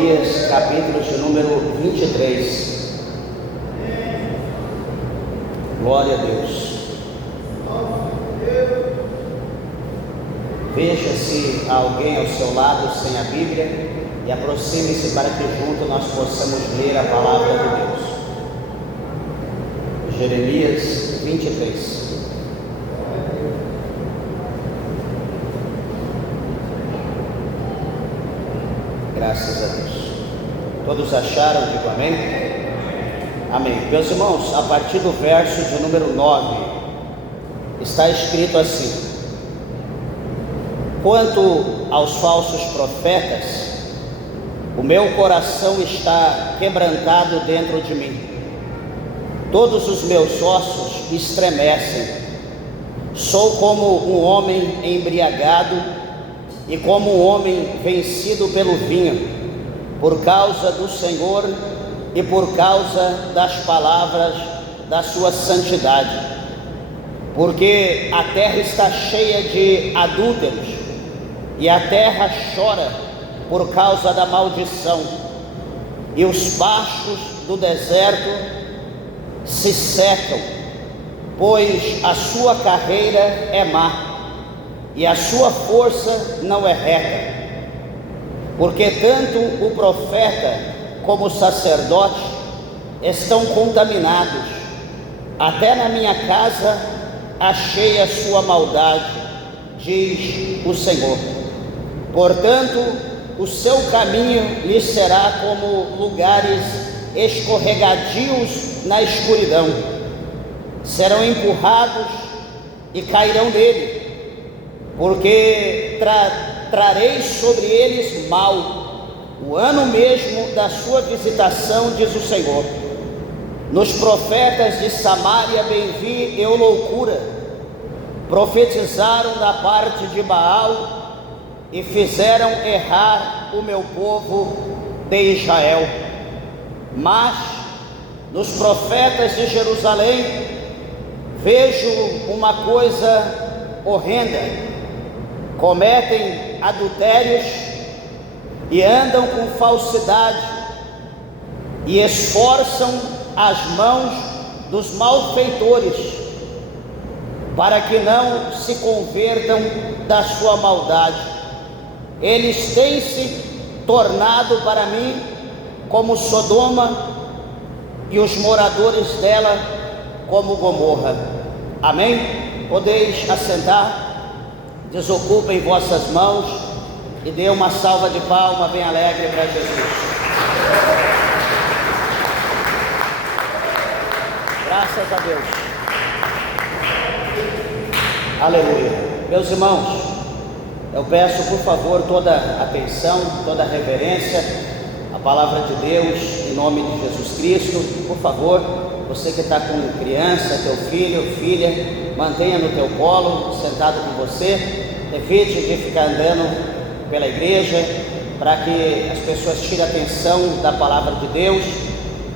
Jeremias, capítulo de número 23. Glória a Deus. Veja se há alguém ao seu lado sem a Bíblia e aproxime-se para que junto nós possamos ler a palavra de Deus. Jeremias 23. Graças a Deus. Todos acharam? Digo amém? Amém. Meus irmãos, a partir do verso de número 9, está escrito assim: quanto aos falsos profetas, o meu coração está quebrantado dentro de mim, todos os meus ossos estremecem, sou como um homem embriagado e como um homem vencido pelo vinho, por causa do Senhor e por causa das palavras da sua santidade, porque a terra está cheia de adúlteros, e a terra chora por causa da maldição, e os pastos do deserto se secam, pois a sua carreira é má, e a sua força não é reta, porque tanto o profeta como o sacerdote estão contaminados, até na minha casa achei a sua maldade, diz o Senhor. Portanto, o seu caminho lhe será como lugares escorregadios na escuridão, serão empurrados e cairão nele, porque trarei sobre eles mal, o ano mesmo da sua visitação, diz o Senhor. Nos profetas de Samaria bem vi eu loucura, profetizaram da parte de Baal e fizeram errar o meu povo de Israel. Mas nos profetas de Jerusalém vejo uma coisa horrenda: cometem adultérios e andam com falsidade e esforçam as mãos dos malfeitores para que não se convertam da sua maldade. Eles têm se tornado para mim como Sodoma e os moradores dela como Gomorra. Amém? Podeis assentar. Desocupem vossas mãos e dê uma salva de palma bem alegre para Jesus. Graças a Deus. Aleluia. Meus irmãos, eu peço por favor toda atenção, toda reverência à palavra de Deus, em nome de Jesus Cristo. Por favor, você que está com criança, teu filho, filha, mantenha no teu colo, sentado com você. Evite de ficar andando pela igreja, para que as pessoas tirem atenção da palavra de Deus,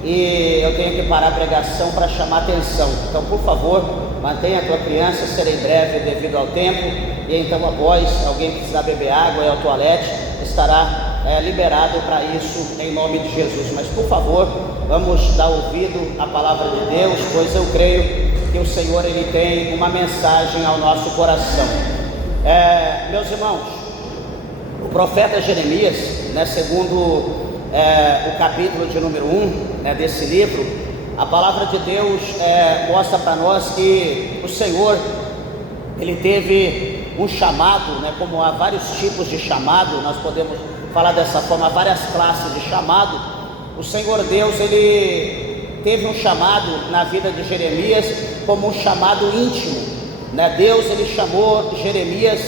e eu tenho que parar a pregação para chamar atenção. Então, por favor, mantenha a tua criança, serei breve devido ao tempo, e então após alguém precisar beber água e ao toalete, estará liberado para isso em nome de Jesus. Mas por favor, vamos dar ouvido à palavra de Deus, pois eu creio que o Senhor ele tem uma mensagem ao nosso coração. Meus irmãos, o profeta Jeremias, segundo o capítulo de número 1 desse livro, a palavra de Deus mostra para nós que o Senhor ele teve um chamado, como há vários tipos de chamado, nós podemos falar dessa forma, há várias classes de chamado. O Senhor Deus ele teve um chamado na vida de Jeremias como um chamado íntimo. Deus ele chamou Jeremias,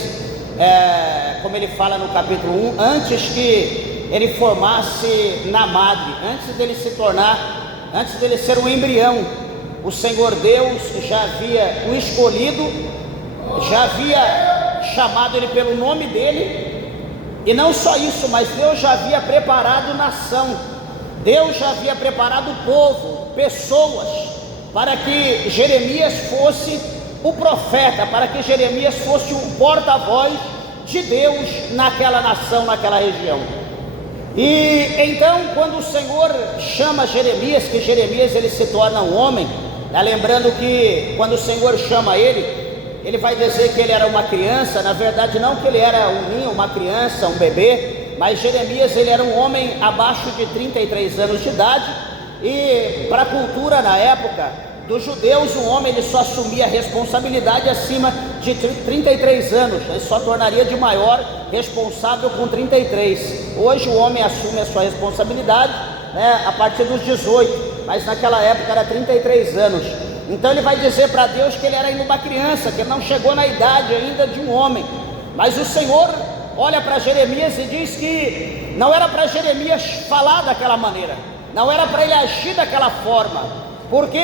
como ele fala no capítulo 1, antes que ele formasse na madre, antes dele ser um embrião, o Senhor Deus já havia o escolhido, já havia chamado ele pelo nome dele, e não só isso, mas Deus já havia preparado nação, Deus já havia preparado povo, pessoas, para que Jeremias fosse o profeta, para que Jeremias fosse o porta-voz de Deus naquela nação, naquela região. E então, quando o Senhor chama Jeremias, que Jeremias ele se torna um homem, né? Lembrando que quando o Senhor chama ele vai dizer que ele era uma criança. Na verdade não que ele era um ninho, uma criança, um bebê, mas Jeremias ele era um homem abaixo de 33 anos de idade. E para a cultura na época dos judeus, um homem ele só assumia a responsabilidade acima de 33 anos, ele só tornaria de maior responsável com 33. Hoje o homem assume a sua responsabilidade, né, a partir dos 18, mas naquela época era 33 anos. Então ele vai dizer para Deus que ele era ainda uma criança, que ele não chegou na idade ainda de um homem. Mas o Senhor olha para Jeremias e diz que não era para Jeremias falar daquela maneira, não era para ele agir daquela forma, porque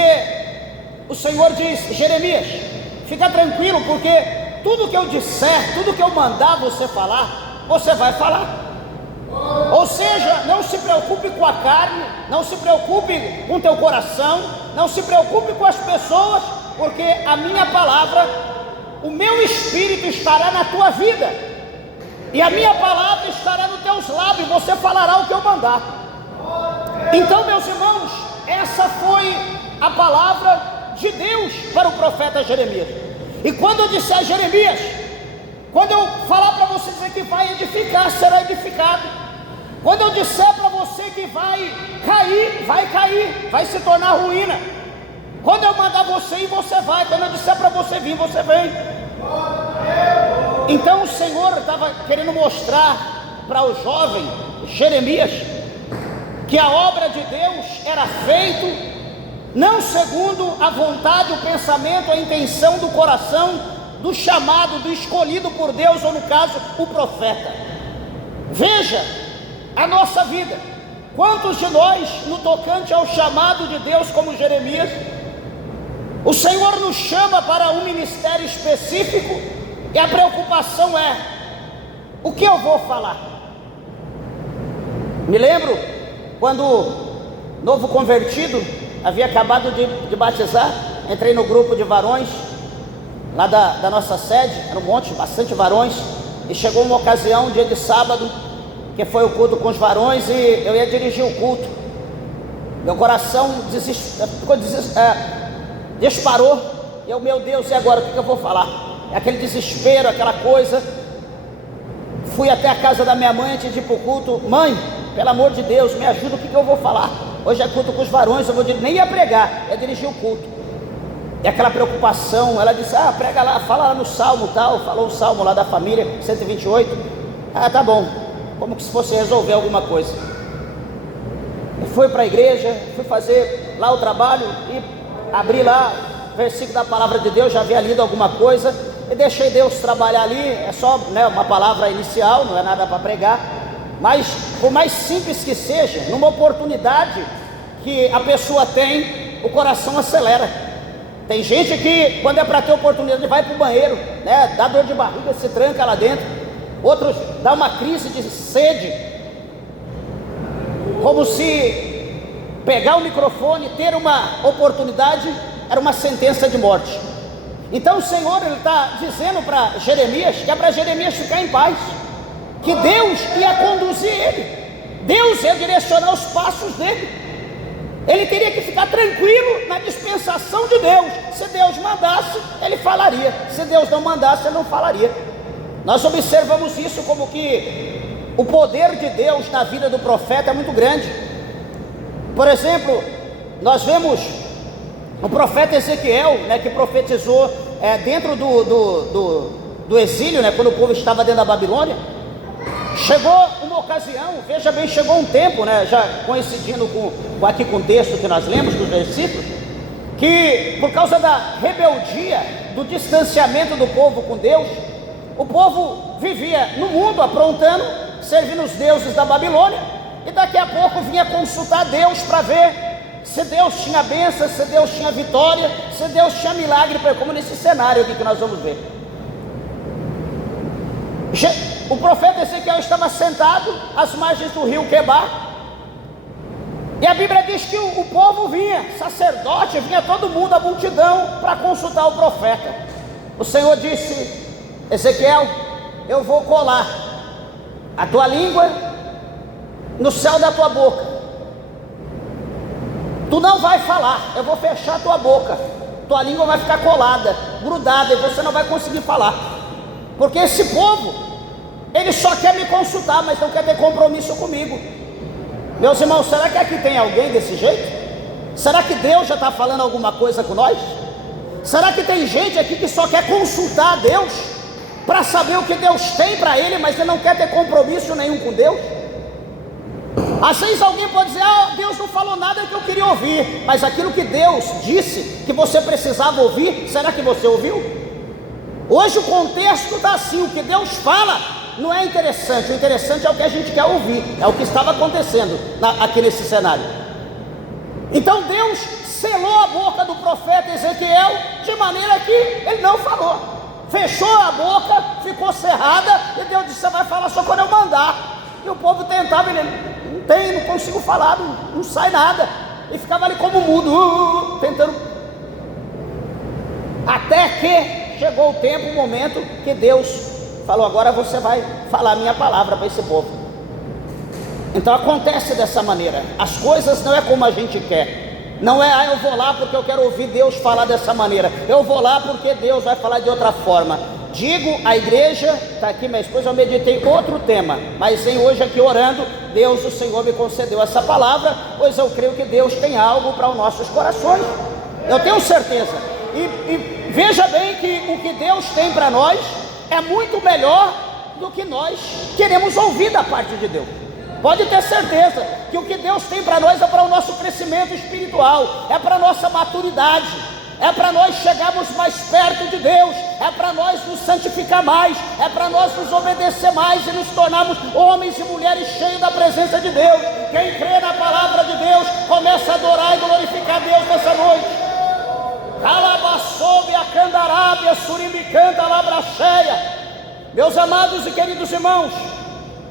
o Senhor diz: Jeremias, fica tranquilo, porque tudo que eu disser, tudo que eu mandar você falar, você vai falar. Ou seja, não se preocupe com a carne, não se preocupe com o teu coração, não se preocupe com as pessoas, porque a minha palavra, o meu espírito estará na tua vida, e a minha palavra estará nos teus lábios, você falará o que eu mandar. Então, meus irmãos, essa foi a palavra de Deus para o profeta Jeremias. E quando eu disser a Jeremias, quando eu falar para você dizer que vai edificar, será edificado. Quando eu disser para você que vai cair, vai se tornar ruína. Quando eu mandar você ir, você vai. Quando eu disser para você vir, você vem. Então o Senhor estava querendo mostrar para o jovem Jeremias que a obra de Deus era feita não segundo a vontade, o pensamento, a intenção do coração do chamado, do escolhido por Deus, ou no caso, o profeta. Veja a nossa vida. Quantos de nós, no tocante ao chamado de Deus, como Jeremias, o Senhor nos chama para um ministério específico, e a preocupação é: o que eu vou falar? Me lembro quando novo convertido, havia acabado de batizar, entrei no grupo de varões lá da nossa sede, era um monte, bastante varões, e chegou uma ocasião, um dia de sábado, que foi o culto com os varões, e eu ia dirigir o culto. Meu coração disparou, e eu, meu Deus, e agora, o que eu vou falar? Aquele desespero, aquela coisa. Fui até a casa da minha mãe antes de ir para o culto. Mãe, pelo amor de Deus, me ajuda, o que eu vou falar? Hoje é culto com os varões, eu nem ia pregar, ia dirigir o culto. E aquela preocupação, ela disse: prega lá, fala lá no salmo tal. Falou o salmo lá da família, 128. Tá bom, como que se fosse resolver alguma coisa. Eu fui para a igreja, fui fazer lá o trabalho, e abri lá o versículo da palavra de Deus, já havia lido alguma coisa, e deixei Deus trabalhar ali. É só, né, uma palavra inicial, não é nada para pregar. Mas por mais simples que seja, numa oportunidade que a pessoa tem, o coração acelera. Tem gente que, quando é para ter oportunidade, vai para o banheiro, né, dá dor de barriga, se tranca lá dentro. Outros dá uma crise de sede, como se pegar o microfone, ter uma oportunidade, era uma sentença de morte. Então o Senhor está dizendo para Jeremias que é para Jeremias ficar em paz, que Deus ia conduzir ele, Deus ia direcionar os passos dele, ele teria que ficar tranquilo na dispensação de Deus. Se Deus mandasse, ele falaria; se Deus não mandasse, ele não falaria. Nós observamos isso como que o poder de Deus na vida do profeta é muito grande. Por exemplo, nós vemos o profeta Ezequiel, né, que profetizou dentro do exílio, né, quando o povo estava dentro da Babilônia. Chegou uma ocasião, veja bem, chegou um tempo, né, já coincidindo aqui com o texto que nós lemos, dos versículos, que por causa da rebeldia, do distanciamento do povo com Deus, o povo vivia no mundo aprontando, servindo os deuses da Babilônia, e daqui a pouco vinha consultar Deus para ver se Deus tinha bênção, se Deus tinha vitória, se Deus tinha milagre, como nesse cenário aqui que nós vamos ver. O profeta Ezequiel estava sentado às margens do rio Quebar, e a Bíblia diz que o povo vinha, sacerdote, vinha todo mundo, a multidão, para consultar o profeta. O Senhor disse: Ezequiel, eu vou colar a tua língua no céu da tua boca. Tu não vai falar, eu vou fechar a tua boca, tua língua vai ficar colada, grudada, e você não vai conseguir falar, porque esse povo, ele só quer me consultar, mas não quer ter compromisso comigo. Meus irmãos, será que aqui tem alguém desse jeito? Será que Deus já está falando alguma coisa com nós? Será que tem gente aqui que só quer consultar a Deus, para saber o que Deus tem para ele, mas ele não quer ter compromisso nenhum com Deus? Às vezes alguém pode dizer, Deus não falou nada que eu queria ouvir, mas aquilo que Deus disse que você precisava ouvir, será que você ouviu? Hoje o contexto está assim, o que Deus fala não é interessante, o interessante é o que a gente quer ouvir, é o que estava acontecendo aqui nesse cenário. Então Deus selou a boca do profeta Ezequiel, de maneira que ele não falou, fechou a boca, ficou cerrada, e Deus disse, você vai falar só quando eu mandar. E o povo tentava, ele não consigo falar, não sai nada, e ficava ali como mudo, tentando, até que chegou o tempo, o momento que Deus falou, agora você vai falar a minha palavra para esse povo. Então acontece dessa maneira, as coisas não é como a gente quer, não é, eu vou lá porque eu quero ouvir Deus falar dessa maneira, eu vou lá porque Deus vai falar de outra forma. Digo à igreja, está aqui minha esposa, eu meditei outro tema, mas em hoje aqui orando, Deus, o Senhor me concedeu essa palavra, pois eu creio que Deus tem algo para os nossos corações, eu tenho certeza, e veja bem que o que Deus tem para nós é muito melhor do que nós queremos ouvir da parte de Deus. Pode ter certeza que o que Deus tem para nós é para o nosso crescimento espiritual, é para a nossa maturidade, é para nós chegarmos mais perto de Deus, é para nós nos santificar mais, é para nós nos obedecer mais e nos tornarmos homens e mulheres cheios da presença de Deus. Quem crê na palavra de Deus, começa a adorar e glorificar Deus nessa noite. Calabassobe, acandarábia, surimbicanta, labracheia. Meus amados e queridos irmãos,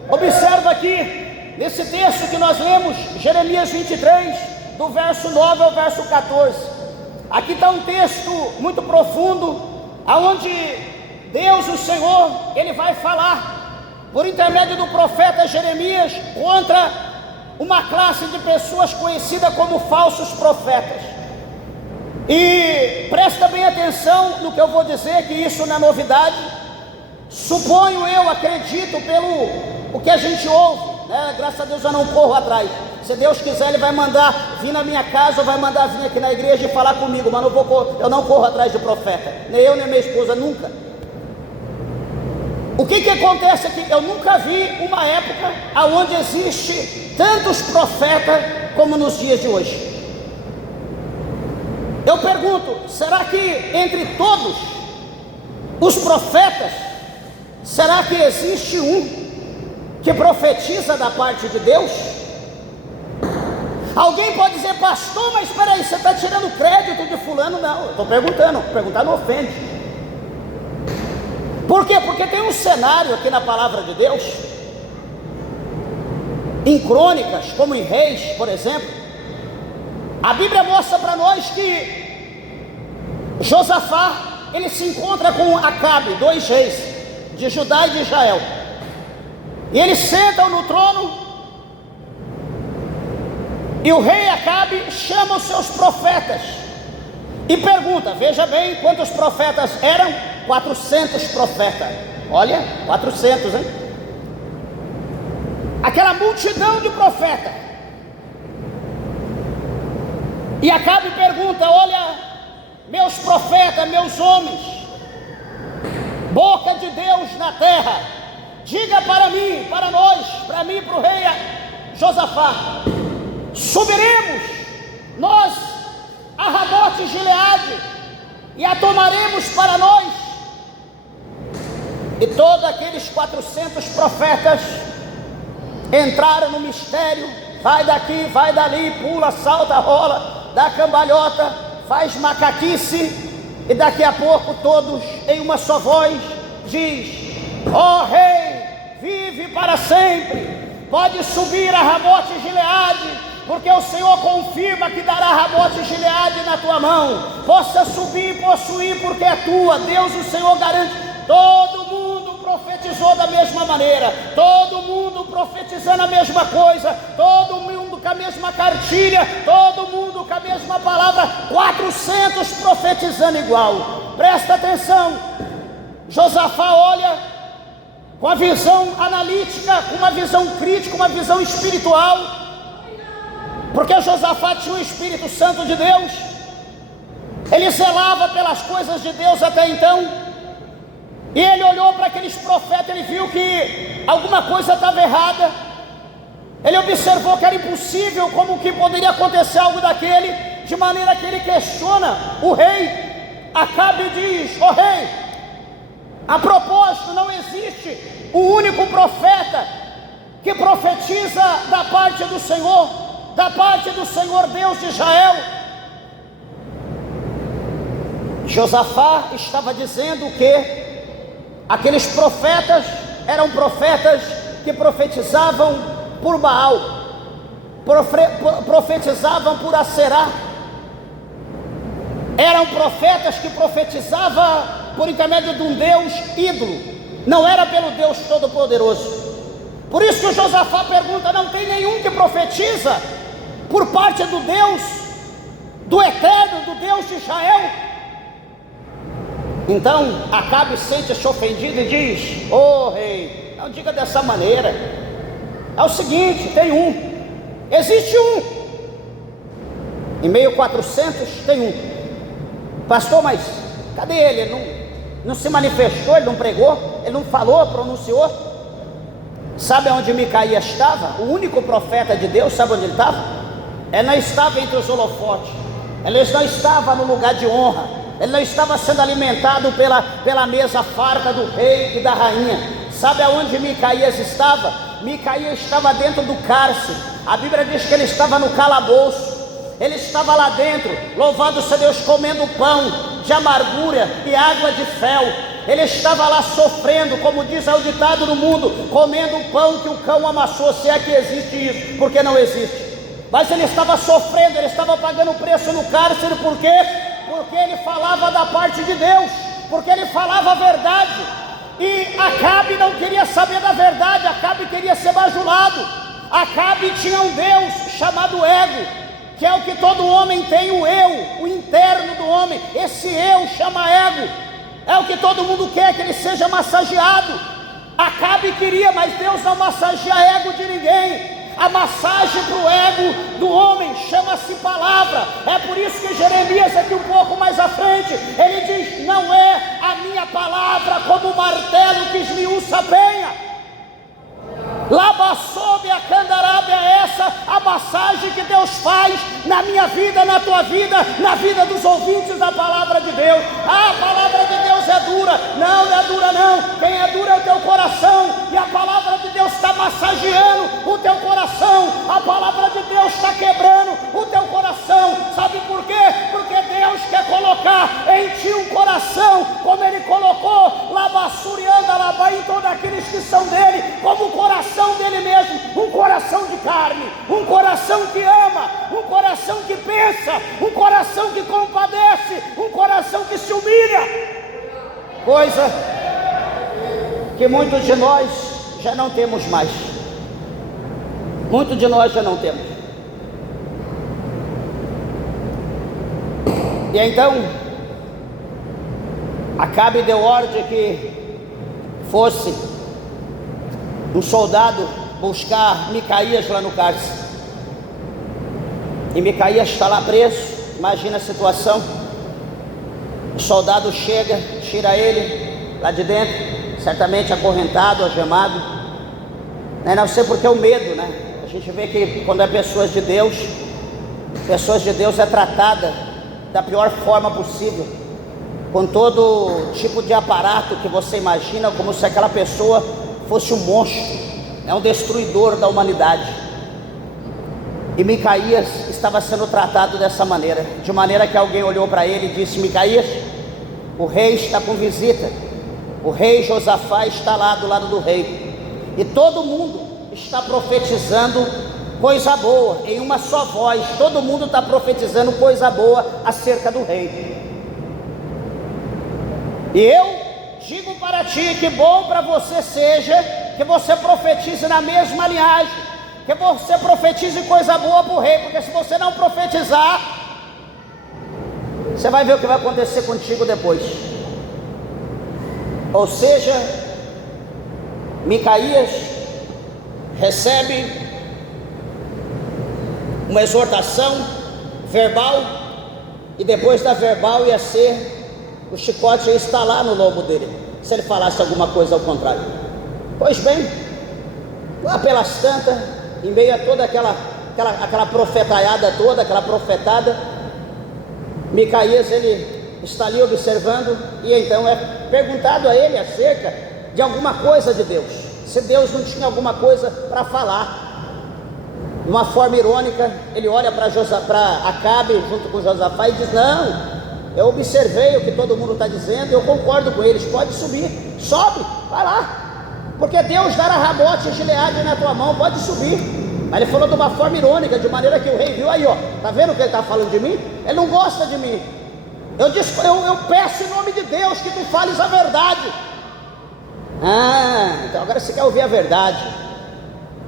observa aqui, nesse texto que nós lemos, Jeremias 23, do verso 9 ao verso 14. Aqui está um texto muito profundo, aonde Deus, o Senhor, Ele vai falar, por intermédio do profeta Jeremias, contra uma classe de pessoas conhecida como falsos profetas. E presta bem atenção no que eu vou dizer, que isso não é novidade. Suponho eu, acredito pelo o que a gente ouve, né? Graças a Deus eu não corro atrás. Se Deus quiser, Ele vai mandar vir na minha casa, ou vai mandar vir aqui na igreja e falar comigo, mas eu não corro atrás de profeta, nem eu nem minha esposa, nunca. O que acontece aqui? Eu nunca vi uma época onde existe tantos profetas como nos dias de hoje. Eu pergunto, será que entre todos os profetas, será que existe um que profetiza da parte de Deus? Alguém pode dizer, pastor, mas espera aí, você está tirando crédito de fulano? Não, eu estou perguntando, perguntar não ofende. Por quê? Porque tem um cenário aqui na palavra de Deus, em crônicas, como em Reis, por exemplo, a Bíblia mostra para nós que Josafá, ele se encontra com Acabe, 2 reis, de Judá e de Israel, e eles sentam no trono, e o rei Acabe chama os seus profetas e pergunta, veja bem quantos profetas eram? 400 profetas, olha, 400, hein? Aquela multidão de profetas. E Acabe pergunta, olha, meus profetas, meus homens, boca de Deus na terra, diga para mim, para nós, para mim e para o rei Josafá, subiremos nós a Ramote Gileade e a tomaremos para nós. E todos aqueles 400 profetas entraram no mistério, vai daqui, vai dali, pula, salta, rola, dá cambalhota, faz macaquice, e daqui a pouco todos em uma só voz diz, ó rei, vive para sempre, pode subir a Ramote Gileade, porque o Senhor confirma que dará Ramote Gileade na tua mão, possa subir e possuir, porque é tua. Deus, o Senhor, garante. Todo mundo profetizou da mesma maneira, todo mundo profetizando a mesma coisa, mesma cartilha, todo mundo com a mesma palavra, 400 profetizando igual. Presta atenção, Josafá olha com a visão analítica, com uma visão crítica, uma visão espiritual, porque Josafá tinha o Espírito Santo de Deus, ele zelava pelas coisas de Deus até então, e ele olhou para aqueles profetas, ele viu que alguma coisa estava errada, ele observou que era impossível, como que poderia acontecer algo daquele, de maneira que ele questiona o rei. Acabe diz: ó rei, a propósito, não existe o único profeta que profetiza da parte do Senhor Deus de Israel. Josafá estava dizendo que aqueles profetas eram profetas que profetizavam por Baal, profetizavam por Aserá, eram profetas que profetizavam por intermédio de um Deus ídolo, não era pelo Deus Todo-Poderoso. Por isso que Josafá pergunta: não tem nenhum que profetiza por parte do Deus, do Eterno, do Deus de Israel? Então Acabe sente-se ofendido e diz: ô rei, não diga dessa maneira, é o seguinte, tem um, existe um, em meio a 400 tem um. Pastor, mas cadê ele? Ele não se manifestou, ele não pregou, ele não falou, pronunciou. Sabe onde Micaías estava? O único profeta de Deus, sabe onde ele estava? Ele não estava entre os holofotes, ele não estava no lugar de honra, ele não estava sendo alimentado pela mesa farta do rei e da rainha. Sabe aonde Micaías estava? Micaías estava dentro do cárcere. A Bíblia diz que ele estava no calabouço. Ele estava lá dentro, louvado seja Deus, comendo pão de amargura e água de fel. Ele estava lá sofrendo, como diz o ditado no mundo, comendo o pão que o cão amassou, se é que existe isso, porque não existe. Mas ele estava sofrendo, ele estava pagando preço no cárcere. Por quê? Porque ele falava da parte de Deus, porque ele falava a verdade. E Acabe não queria saber da verdade, Acabe queria ser bajulado. Acabe tinha um Deus chamado ego, que é o que todo homem tem, o eu, o interno do homem. Esse eu chama ego, é o que todo mundo quer, que ele seja massageado. Acabe queria, mas Deus não massageia ego de ninguém. A massagem para o ego do homem chama-se palavra. É por isso que Jeremias, aqui um pouco mais à frente, ele diz: não é a minha palavra como o martelo que esmiuça a penha. Labasobe a candarábia, essa a massagem que Deus faz na minha vida, na tua vida, na vida dos ouvintes da palavra de Deus. A palavra de Deus é dura. Não, não é dura não. Quem é duro é o teu coração, e a palavra de Deus está massageando o teu coração. A palavra de Deus está quebrando o teu coração. Sabe por quê? Porque Deus quer colocar em ti um coração, como Ele colocou Labassurianda Labai em todos aqueles que são dele, como o coração dele mesmo, um coração de carne, um coração que ama, um coração que pensa, um coração que compadece, um coração que se humilha, coisa que muitos de nós já não temos mais. Muitos de nós já não temos. E então Acabe deu ordem que fosse um soldado buscar Micaías lá no cárcere. E Micaías está lá preso. Imagina a situação. O soldado chega, tira ele lá de dentro, certamente acorrentado, algemado. Não sei porque o medo, né? A gente vê que quando é pessoas de Deus é tratada da pior forma possível, com todo tipo de aparato que você imagina, como se aquela pessoa fosse um monstro, um destruidor da humanidade. E Micaías estava sendo tratado dessa maneira, de maneira que alguém olhou para ele e disse: Micaías, o rei está com visita, o rei Josafá está lá do lado do rei, e todo mundo está profetizando coisa boa, em uma só voz, todo mundo está profetizando coisa boa acerca do rei. E eu digo para ti que bom para você seja que você profetize na mesma linhagem, que você profetize coisa boa para o rei, porque se você não profetizar, você vai ver o que vai acontecer contigo depois. Ou seja, Micaías recebe uma exortação verbal, e depois da verbal ia ser, o chicote ia estalar no lombo dele, se ele falasse alguma coisa ao contrário. Pois bem, lá pelas tantas, em meio a toda aquela profetaiada toda, aquela profetada, Micaías, ele está ali observando, e então é perguntado a ele acerca de alguma coisa de Deus, se Deus não tinha alguma coisa para falar. De uma forma irônica, ele olha para Acabe junto com Josafá e diz: não, eu observei o que todo mundo está dizendo e eu concordo com eles, pode subir, sobe, vai lá, porque Deus dará Ramote e Gileade na tua mão, pode subir. Mas ele falou de uma forma irônica, de maneira que o rei viu, aí ó, tá vendo o que ele está falando de mim? Ele não gosta de mim. Eu peço em nome de Deus que tu fales a verdade. Então agora você quer ouvir a verdade,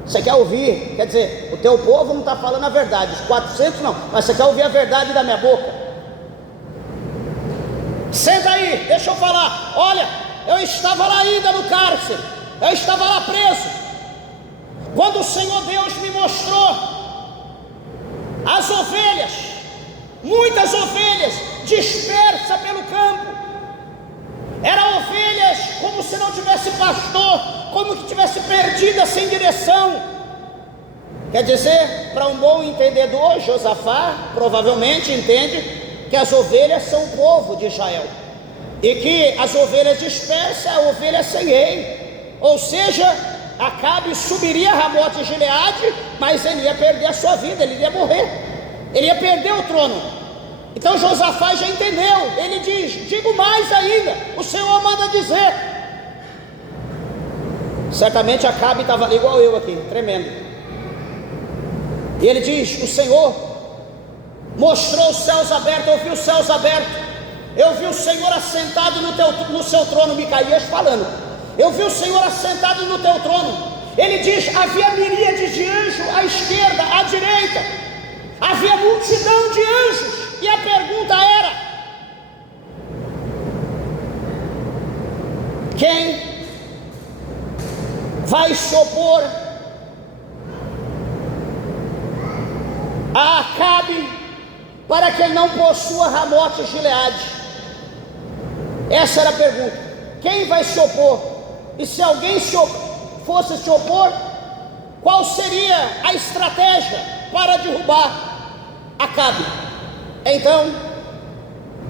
você quer ouvir, quer dizer, o teu povo não está falando a verdade, os 400 não, mas você quer ouvir a verdade da minha boca. Senta aí, deixa eu falar. Olha, eu estava lá ainda no cárcere, eu estava lá preso, quando o Senhor Deus me mostrou as ovelhas, muitas ovelhas dispersas pelo campo. Eram ovelhas como se não tivesse pastor, como que tivesse perdida sem direção. Quer dizer, para um bom entendedor, Josafá provavelmente entende que as ovelhas são o povo de Israel, e que as ovelhas dispersas é a ovelha sem rei. Ou seja, Acabe subiria a Ramote e Gileade, mas ele ia perder a sua vida, ele ia morrer, ele ia perder o trono. Então Josafá já entendeu, ele diz: digo mais ainda, o Senhor manda dizer. Certamente Acabe estava ali igual eu aqui, tremendo. E ele diz: o Senhor mostrou os céus abertos, eu vi os céus abertos, eu vi o Senhor assentado no seu trono. Micaías falando, eu vi o Senhor assentado no teu trono. Ele diz: havia miríades de anjos à esquerda, à direita, havia multidão de anjos. E a pergunta era: quem vai se opor a Acabe para que ele não possua Ramote e Gileade? Essa era a pergunta. Quem vai se opor? E se alguém fosse se opor, qual seria a estratégia para derrubar Acabe? Então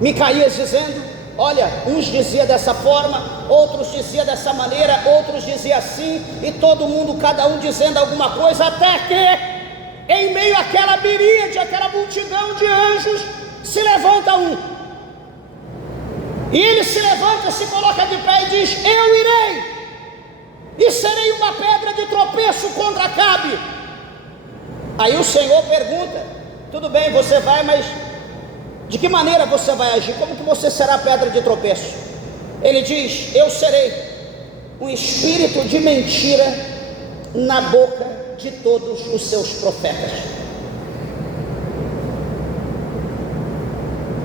Micaías dizendo: olha, uns diziam dessa forma, outros diziam dessa maneira, outros diziam assim, e todo mundo, cada um dizendo alguma coisa, até que em meio àquela miríade, aquela multidão de anjos, se levanta um, e ele se levanta, se coloca de pé e diz: eu irei e serei uma pedra de tropeço contra Acabe. Aí o Senhor pergunta: tudo bem, você vai, mas de que maneira você vai agir? Como que você será pedra de tropeço? Ele diz: eu serei um espírito de mentira na boca de todos os seus profetas.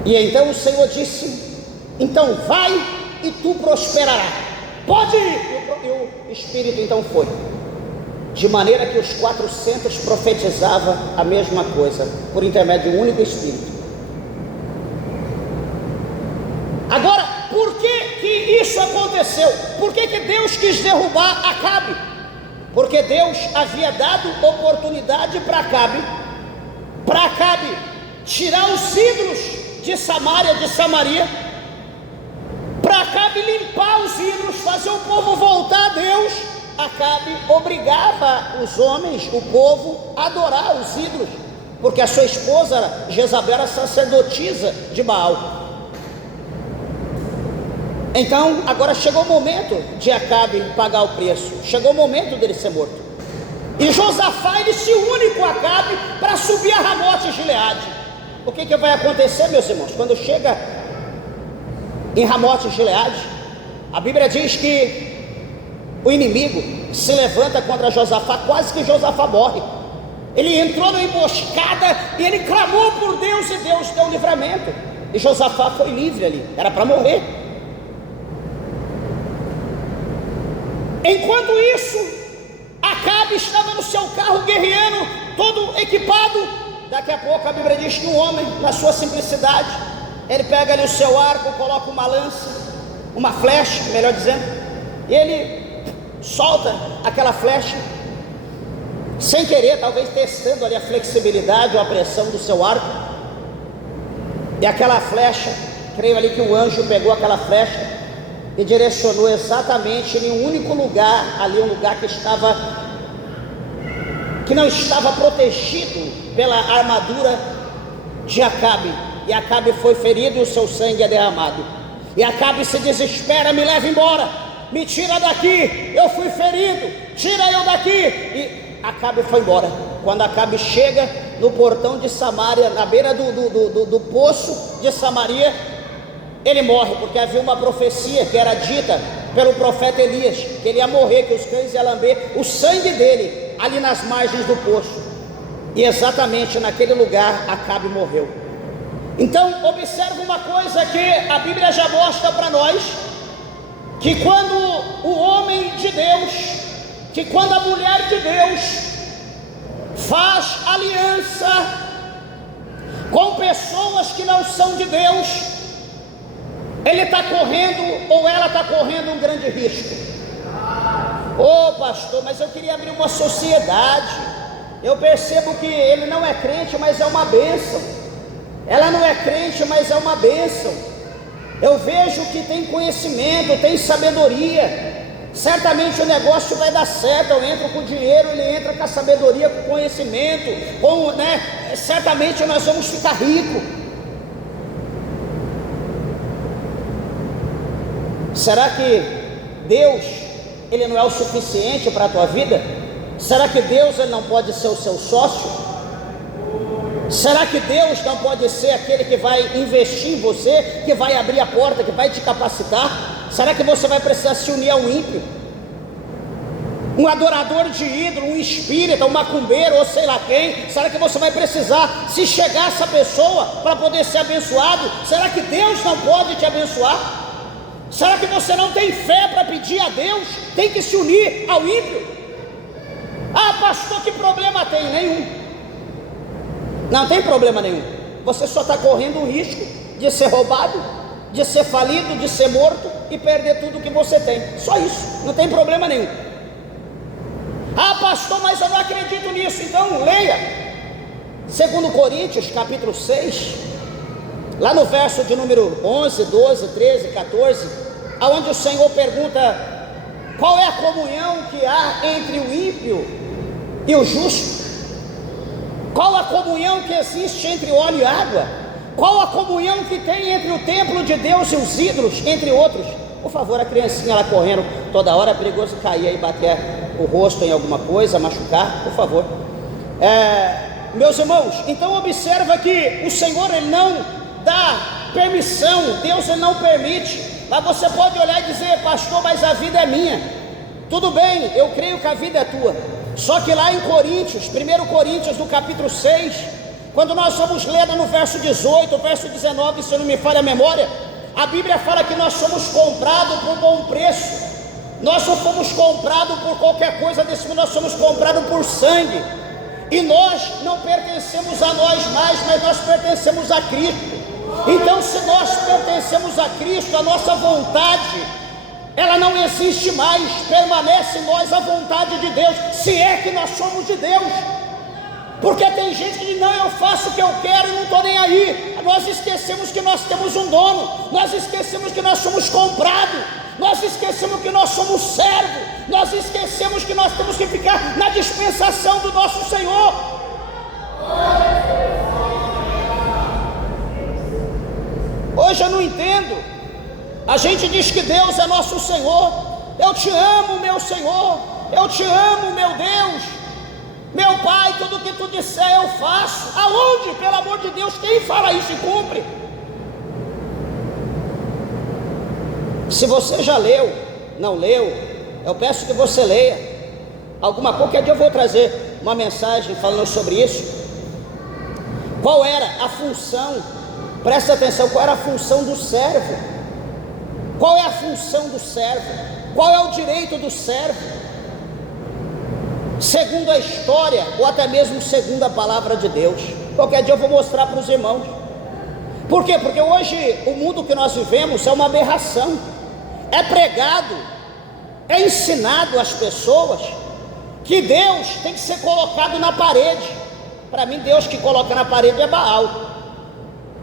E então o Senhor disse: então vai e tu prosperará, pode ir. E o espírito então foi, de maneira que os 400 profetizavam a mesma coisa, por intermédio de um único espírito. Agora, por que isso aconteceu? Por que Deus quis derrubar Acabe? Porque Deus havia dado oportunidade para Acabe tirar os ídolos de Samaria, para Acabe limpar os ídolos, fazer o povo voltar a Deus. Acabe obrigava os homens, o povo, a adorar os ídolos, porque a sua esposa Jezabel era sacerdotisa de Baal. Então agora chegou o momento de Acabe pagar o preço, chegou o momento dele ser morto. E Josafá, ele se une com Acabe para subir a Ramote e Gileade. O que vai acontecer, meus irmãos? Quando chega em Ramote e Gileade, a Bíblia diz que o inimigo se levanta contra Josafá, quase que Josafá morre. Ele entrou na emboscada e ele clamou por Deus, e Deus deu o livramento, e Josafá foi livre ali, era para morrer. Enquanto isso, Acabe estava no seu carro guerreando, todo equipado. Daqui a pouco a Bíblia diz que um homem, na sua simplicidade, ele pega ali o seu arco, coloca uma lança, uma flecha, melhor dizendo, e ele solta aquela flecha, sem querer, talvez testando ali a flexibilidade ou a pressão do seu arco, e aquela flecha, creio ali que o anjo pegou aquela flecha e direcionou exatamente em um único lugar, ali um lugar que não estava protegido pela armadura de Acabe, e Acabe foi ferido e o seu sangue é derramado, e Acabe se desespera: me leva embora, me tira daqui, eu fui ferido, tira eu daqui. E Acabe foi embora. Quando Acabe chega no portão de Samaria, na beira do poço de Samaria, ele morre, porque havia uma profecia que era dita pelo profeta Elias, que ele ia morrer, que os cães iam lamber o sangue dele ali nas margens do poço, e exatamente naquele lugar Acabe morreu. Então observa uma coisa que a Bíblia já mostra para nós, que quando o homem de Deus, que quando a mulher de Deus faz aliança com pessoas que não são de Deus, ele está correndo, ou ela está correndo um grande risco. Pastor, mas eu queria abrir uma sociedade. Eu percebo que ele não é crente, mas é uma bênção. Ela não é crente, mas é uma bênção. Eu vejo que tem conhecimento, tem sabedoria. Certamente o negócio vai dar certo. Eu entro com dinheiro, ele entra com a sabedoria, com conhecimento, certamente nós vamos ficar ricos. Será que Deus, ele não é o suficiente para a tua vida? Será que Deus, ele não pode ser o seu sócio? Será que Deus não pode ser aquele que vai investir em você, que vai abrir a porta, que vai te capacitar? Será que você vai precisar se unir ao ímpio? Um adorador de ídolo, um espírita, um macumbeiro, ou sei lá quem? Será que você vai precisar se chegar a essa pessoa para poder ser abençoado? Será que Deus não pode te abençoar? Será que você não tem fé para pedir a Deus? Tem que se unir ao ímpio? Pastor, que problema tem? Nenhum. Não tem problema nenhum. Você só está correndo o risco de ser roubado, de ser falido, de ser morto e perder tudo que você tem. Só isso, não tem problema nenhum. Pastor, mas eu não acredito nisso. Então leia 2 Coríntios capítulo 6, lá no verso de número 11, 12, 13, 14, aonde o Senhor pergunta: qual é a comunhão que há entre o ímpio e o justo? Qual a comunhão que existe entre óleo e água? Qual a comunhão que tem entre o templo de Deus e os ídolos, entre outros? Por favor, a criancinha lá correndo toda hora, é perigoso cair aí, bater o rosto em alguma coisa, machucar, por favor. Meus irmãos, então observa que o Senhor, ele não dá permissão, Deus, ele não permite. Mas você pode olhar e dizer: pastor, mas a vida é minha. Tudo bem, eu creio que a vida é tua. Só que lá em Coríntios, 1 Coríntios no capítulo 6, quando nós vamos ler no verso 18, verso 19, se eu não me falha a memória, a Bíblia fala que nós somos comprados por bom preço. Nós não fomos comprados por qualquer coisa desse mundo, nós somos comprados por sangue. E nós não pertencemos a nós mais, mas nós pertencemos a Cristo. Então, se nós pertencemos a Cristo, a nossa vontade, ela não existe mais, permanece em nós a vontade de Deus, se é que nós somos de Deus. Porque tem gente que diz: não, eu faço o que eu quero e não estou nem aí. Nós esquecemos que nós temos um dono, nós esquecemos que nós somos comprados, nós esquecemos que nós somos servos, nós esquecemos que nós temos que ficar na dispensação do nosso Senhor. Hoje eu não entendo. A gente diz que Deus é nosso Senhor. Eu te amo, meu Senhor. Eu te amo, meu Deus. Meu Pai, tudo que tu disser eu faço. Aonde, pelo amor de Deus, quem fala isso e cumpre? Se você já leu, não leu, eu peço que você leia. alguma coisa. Qualquer dia eu vou trazer uma mensagem falando sobre isso. Qual era a função, presta atenção, qual era a função do servo? Qual é a função do servo? Qual é o direito do servo? Segundo a história, ou até mesmo segundo a palavra de Deus. Qualquer dia eu vou mostrar para os irmãos. Por quê? Porque hoje o mundo que nós vivemos é uma aberração. É pregado, é ensinado às pessoas que Deus tem que ser colocado na parede. Para mim, Deus que coloca na parede é Baal.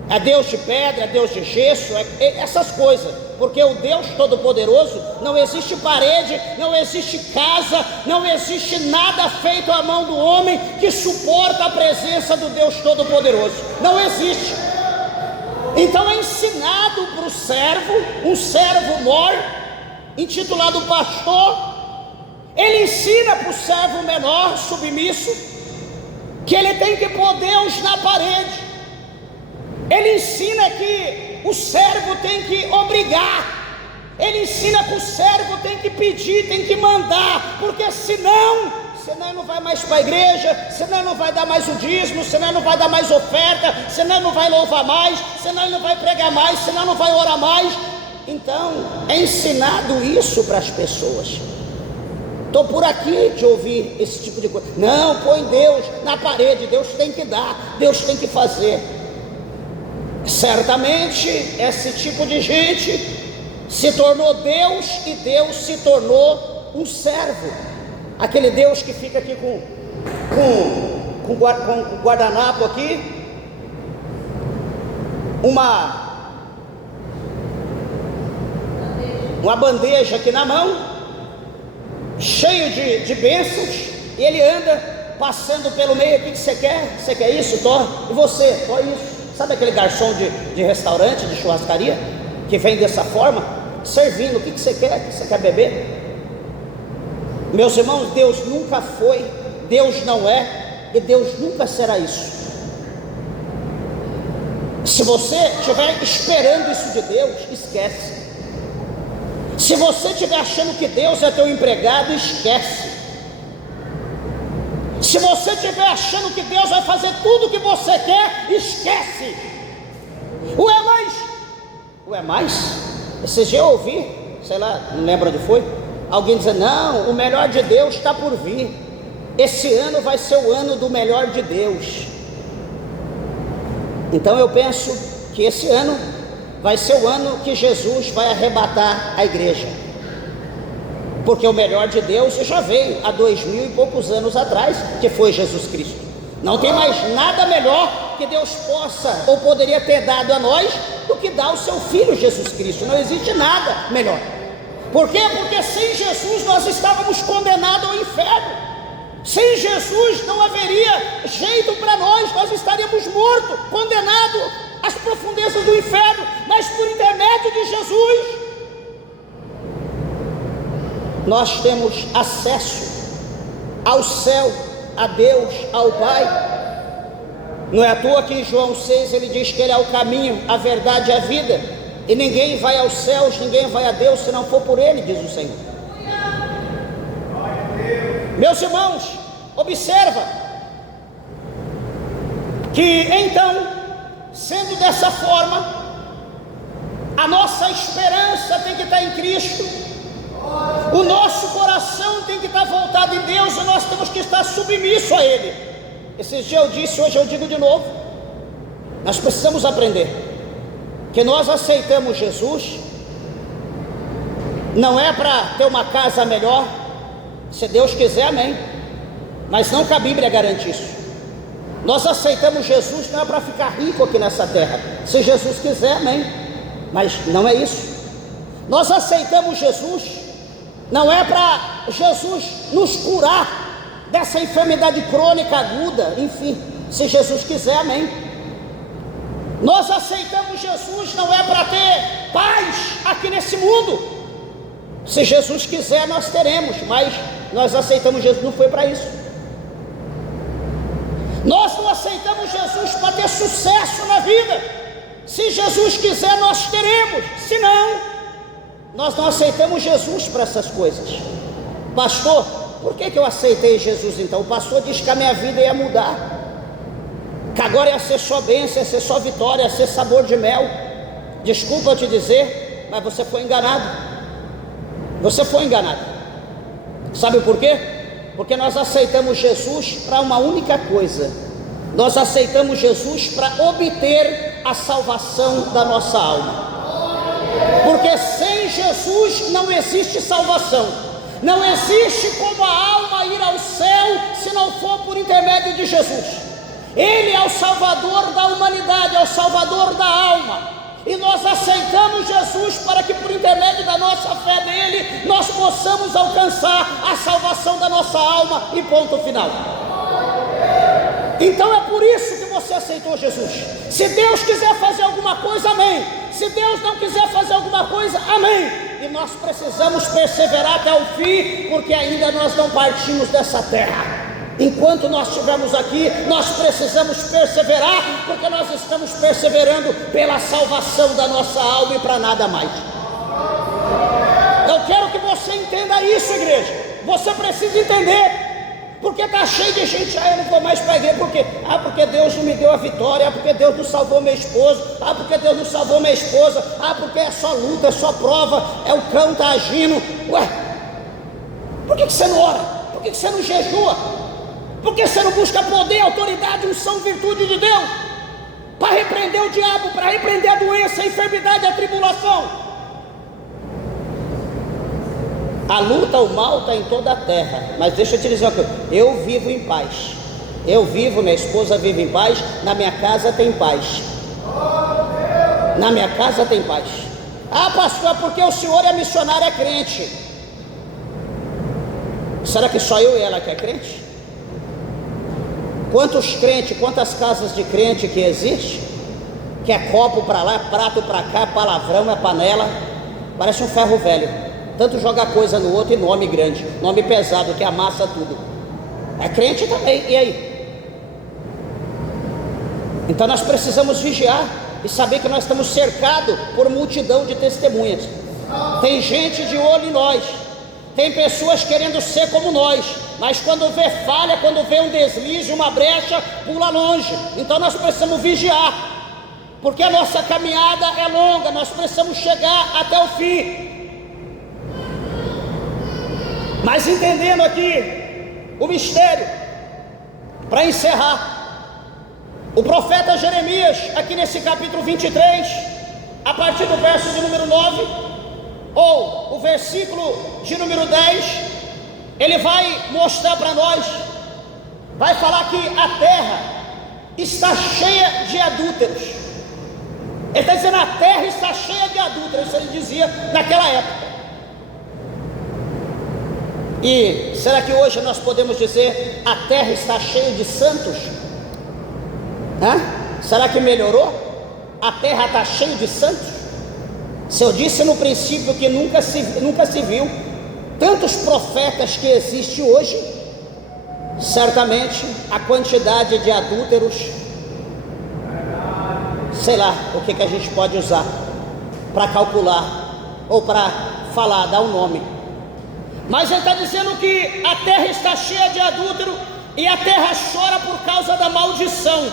É Deus de pedra, é Deus de gesso, essas coisas. Porque o Deus Todo-Poderoso, não existe parede, não existe casa, não existe nada feito à mão do homem que suporta a presença do Deus Todo-Poderoso. Não existe. Então é ensinado para o servo, um servo mor, intitulado pastor. Ele ensina para o servo menor, submisso, que ele tem que pôr Deus na parede. Ele ensina que o servo tem que obrigar. Ele ensina que o servo tem que pedir, tem que mandar, porque senão ele não vai mais para a igreja, senão ele não vai dar mais o dízimo, senão ele não vai dar mais oferta, senão ele não vai louvar mais, senão ele não vai pregar mais, senão ele não vai orar mais. Então é ensinado isso para as pessoas. Estou por aqui de ouvir esse tipo de coisa. Não, põe Deus na parede, Deus tem que dar, Deus tem que fazer. Certamente esse tipo de gente se tornou Deus e Deus se tornou um servo. Aquele Deus que fica aqui com guardanapo aqui, uma bandeja aqui na mão, cheio de bênçãos, e ele anda passando pelo meio. O que você quer? Você quer isso? Tó. E você? Tó isso. Sabe aquele garçom de restaurante, de churrascaria, que vem dessa forma, servindo? O que você quer? O que você quer beber? Meus irmãos, Deus nunca foi, Deus não é, e Deus nunca será isso. Se você estiver esperando isso de Deus, esquece. Se você estiver achando que Deus é teu empregado, esquece. Se você estiver achando que Deus vai fazer tudo o que você quer, esquece. Ué, mais? Esse dia eu ouvi, sei lá, não lembro onde foi, alguém dizendo: não, o melhor de Deus está por vir. Esse ano vai ser o ano do melhor de Deus. Então eu penso que esse ano vai ser o ano que Jesus vai arrebatar a igreja. Porque o melhor de Deus já veio há 2000 e poucos anos atrás, que foi Jesus Cristo. Não tem mais nada melhor que Deus possa ou poderia ter dado a nós do que dar o seu Filho Jesus Cristo. Não existe nada melhor. Por quê? Porque sem Jesus nós estávamos condenados ao inferno. Sem Jesus não haveria jeito para nós estaríamos mortos, condenados às profundezas do inferno. Mas por intermédio de Jesus, nós temos acesso ao céu, a Deus, ao Pai. Não é à toa que em João 6 ele diz que ele é o caminho, a verdade e a vida, e ninguém vai aos céus, ninguém vai a Deus se não for por ele, diz o Senhor. Meus irmãos, observa que então, sendo dessa forma, a nossa esperança tem que estar em Cristo. O nosso coração tem que estar voltado em Deus, e nós temos que estar submisso a Ele. Esses dias eu disse, hoje eu digo de novo, nós precisamos aprender que nós aceitamos Jesus, não é para ter uma casa melhor, se Deus quiser, amém, mas não que a Bíblia garante isso. Nós aceitamos Jesus não é para ficar rico aqui nessa terra, se Jesus quiser, amém, mas não é isso. Nós aceitamos Jesus não é para Jesus nos curar dessa enfermidade crônica aguda, enfim, se Jesus quiser, amém. Nós aceitamos Jesus não é para ter paz aqui nesse mundo, se Jesus quiser nós teremos, mas nós aceitamos Jesus, não foi para isso. Nós não aceitamos Jesus para ter sucesso na vida, se Jesus quiser nós teremos, se não, nós não aceitamos Jesus para essas coisas. Pastor, por que eu aceitei Jesus então? O pastor disse que a minha vida ia mudar, que agora ia ser só bênção, ia ser só vitória, ia ser sabor de mel. Desculpa eu te dizer, mas você foi enganado. Você foi enganado. Sabe por quê? Porque nós aceitamos Jesus para uma única coisa. Nós aceitamos Jesus para obter a salvação da nossa alma. Porque sem Jesus não existe salvação. Não existe como a alma ir ao céu se não for por intermédio de Jesus. Ele é o Salvador da humanidade, é o Salvador da alma. E nós aceitamos Jesus para que por intermédio da nossa fé nele, nós possamos alcançar a salvação da nossa alma e ponto final. Então é por isso que você aceitou Jesus. Se Deus quiser fazer alguma coisa, amém. Se Deus não quiser fazer alguma coisa, amém. E nós precisamos perseverar até o fim, porque ainda nós não partimos dessa terra. Enquanto nós estivermos aqui, nós precisamos perseverar, porque nós estamos perseverando pela salvação da nossa alma e para nada mais. Eu quero que você entenda isso, igreja. Você precisa entender. Porque está cheio de gente, eu não vou mais para a igreja, porque Deus não me deu a vitória, porque Deus não salvou meu esposo, porque Deus não salvou minha esposa, porque é só luta, é só prova, o cão está agindo. Ué, por que você não ora? Por que você não jejua? Por que você não busca poder, autoridade, unção, virtude de Deus? Para repreender o diabo, para repreender a doença, a enfermidade, a tribulação. A luta, o mal está em toda a terra. Mas deixa eu te dizer uma coisa, eu vivo em paz. Eu vivo, minha esposa vive em paz. Na minha casa tem paz. Na minha casa tem paz. Pastor, porque o senhor é missionário, é crente. Será que só eu e ela que é crente? Quantos crentes, quantas casas de crente que existe? Que é copo para lá, prato para cá, palavrão, é panela. Parece um ferro velho. Tanto joga coisa no outro e nome grande, nome pesado que amassa tudo. É crente também, e aí? Então nós precisamos vigiar e saber que nós estamos cercados por multidão de testemunhas. Tem gente de olho em nós, tem pessoas querendo ser como nós, mas quando vê falha, quando vê um deslize, uma brecha, pula longe. Então nós precisamos vigiar, porque a nossa caminhada é longa, nós precisamos chegar até o fim. Mas entendendo aqui o mistério, para encerrar, o profeta Jeremias, aqui nesse capítulo 23, a partir do verso de número 9, ou o versículo de número 10, ele vai mostrar para nós, vai falar que a terra está cheia de adúlteros. Ele está dizendo, a terra está cheia de adúlteros, isso ele dizia naquela época. E será que hoje nós podemos dizer, a terra está cheia de santos? Será que melhorou? A terra está cheia de santos? Se eu disse no princípio que nunca se viu tantos profetas que existe hoje, certamente a quantidade de adúlteros, sei lá o que a gente pode usar para calcular ou para falar, dar um nome. Mas ele está dizendo que a terra está cheia de adúltero e a terra chora por causa da maldição.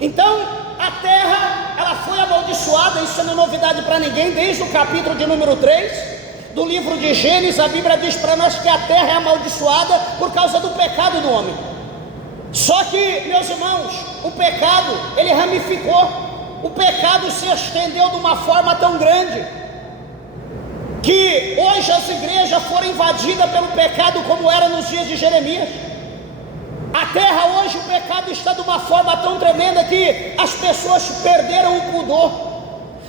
Então a terra, ela foi amaldiçoada. Isso não é novidade para ninguém. Desde o capítulo de número 3 do livro de Gênesis, a Bíblia diz para nós que a terra é amaldiçoada por causa do pecado do homem. Só que, meus irmãos, o pecado, ele ramificou. O pecado se estendeu de uma forma tão grande que hoje as igrejas foram invadidas pelo pecado, como era nos dias de Jeremias. A terra hoje, o pecado está de uma forma tão tremenda que as pessoas perderam o pudor,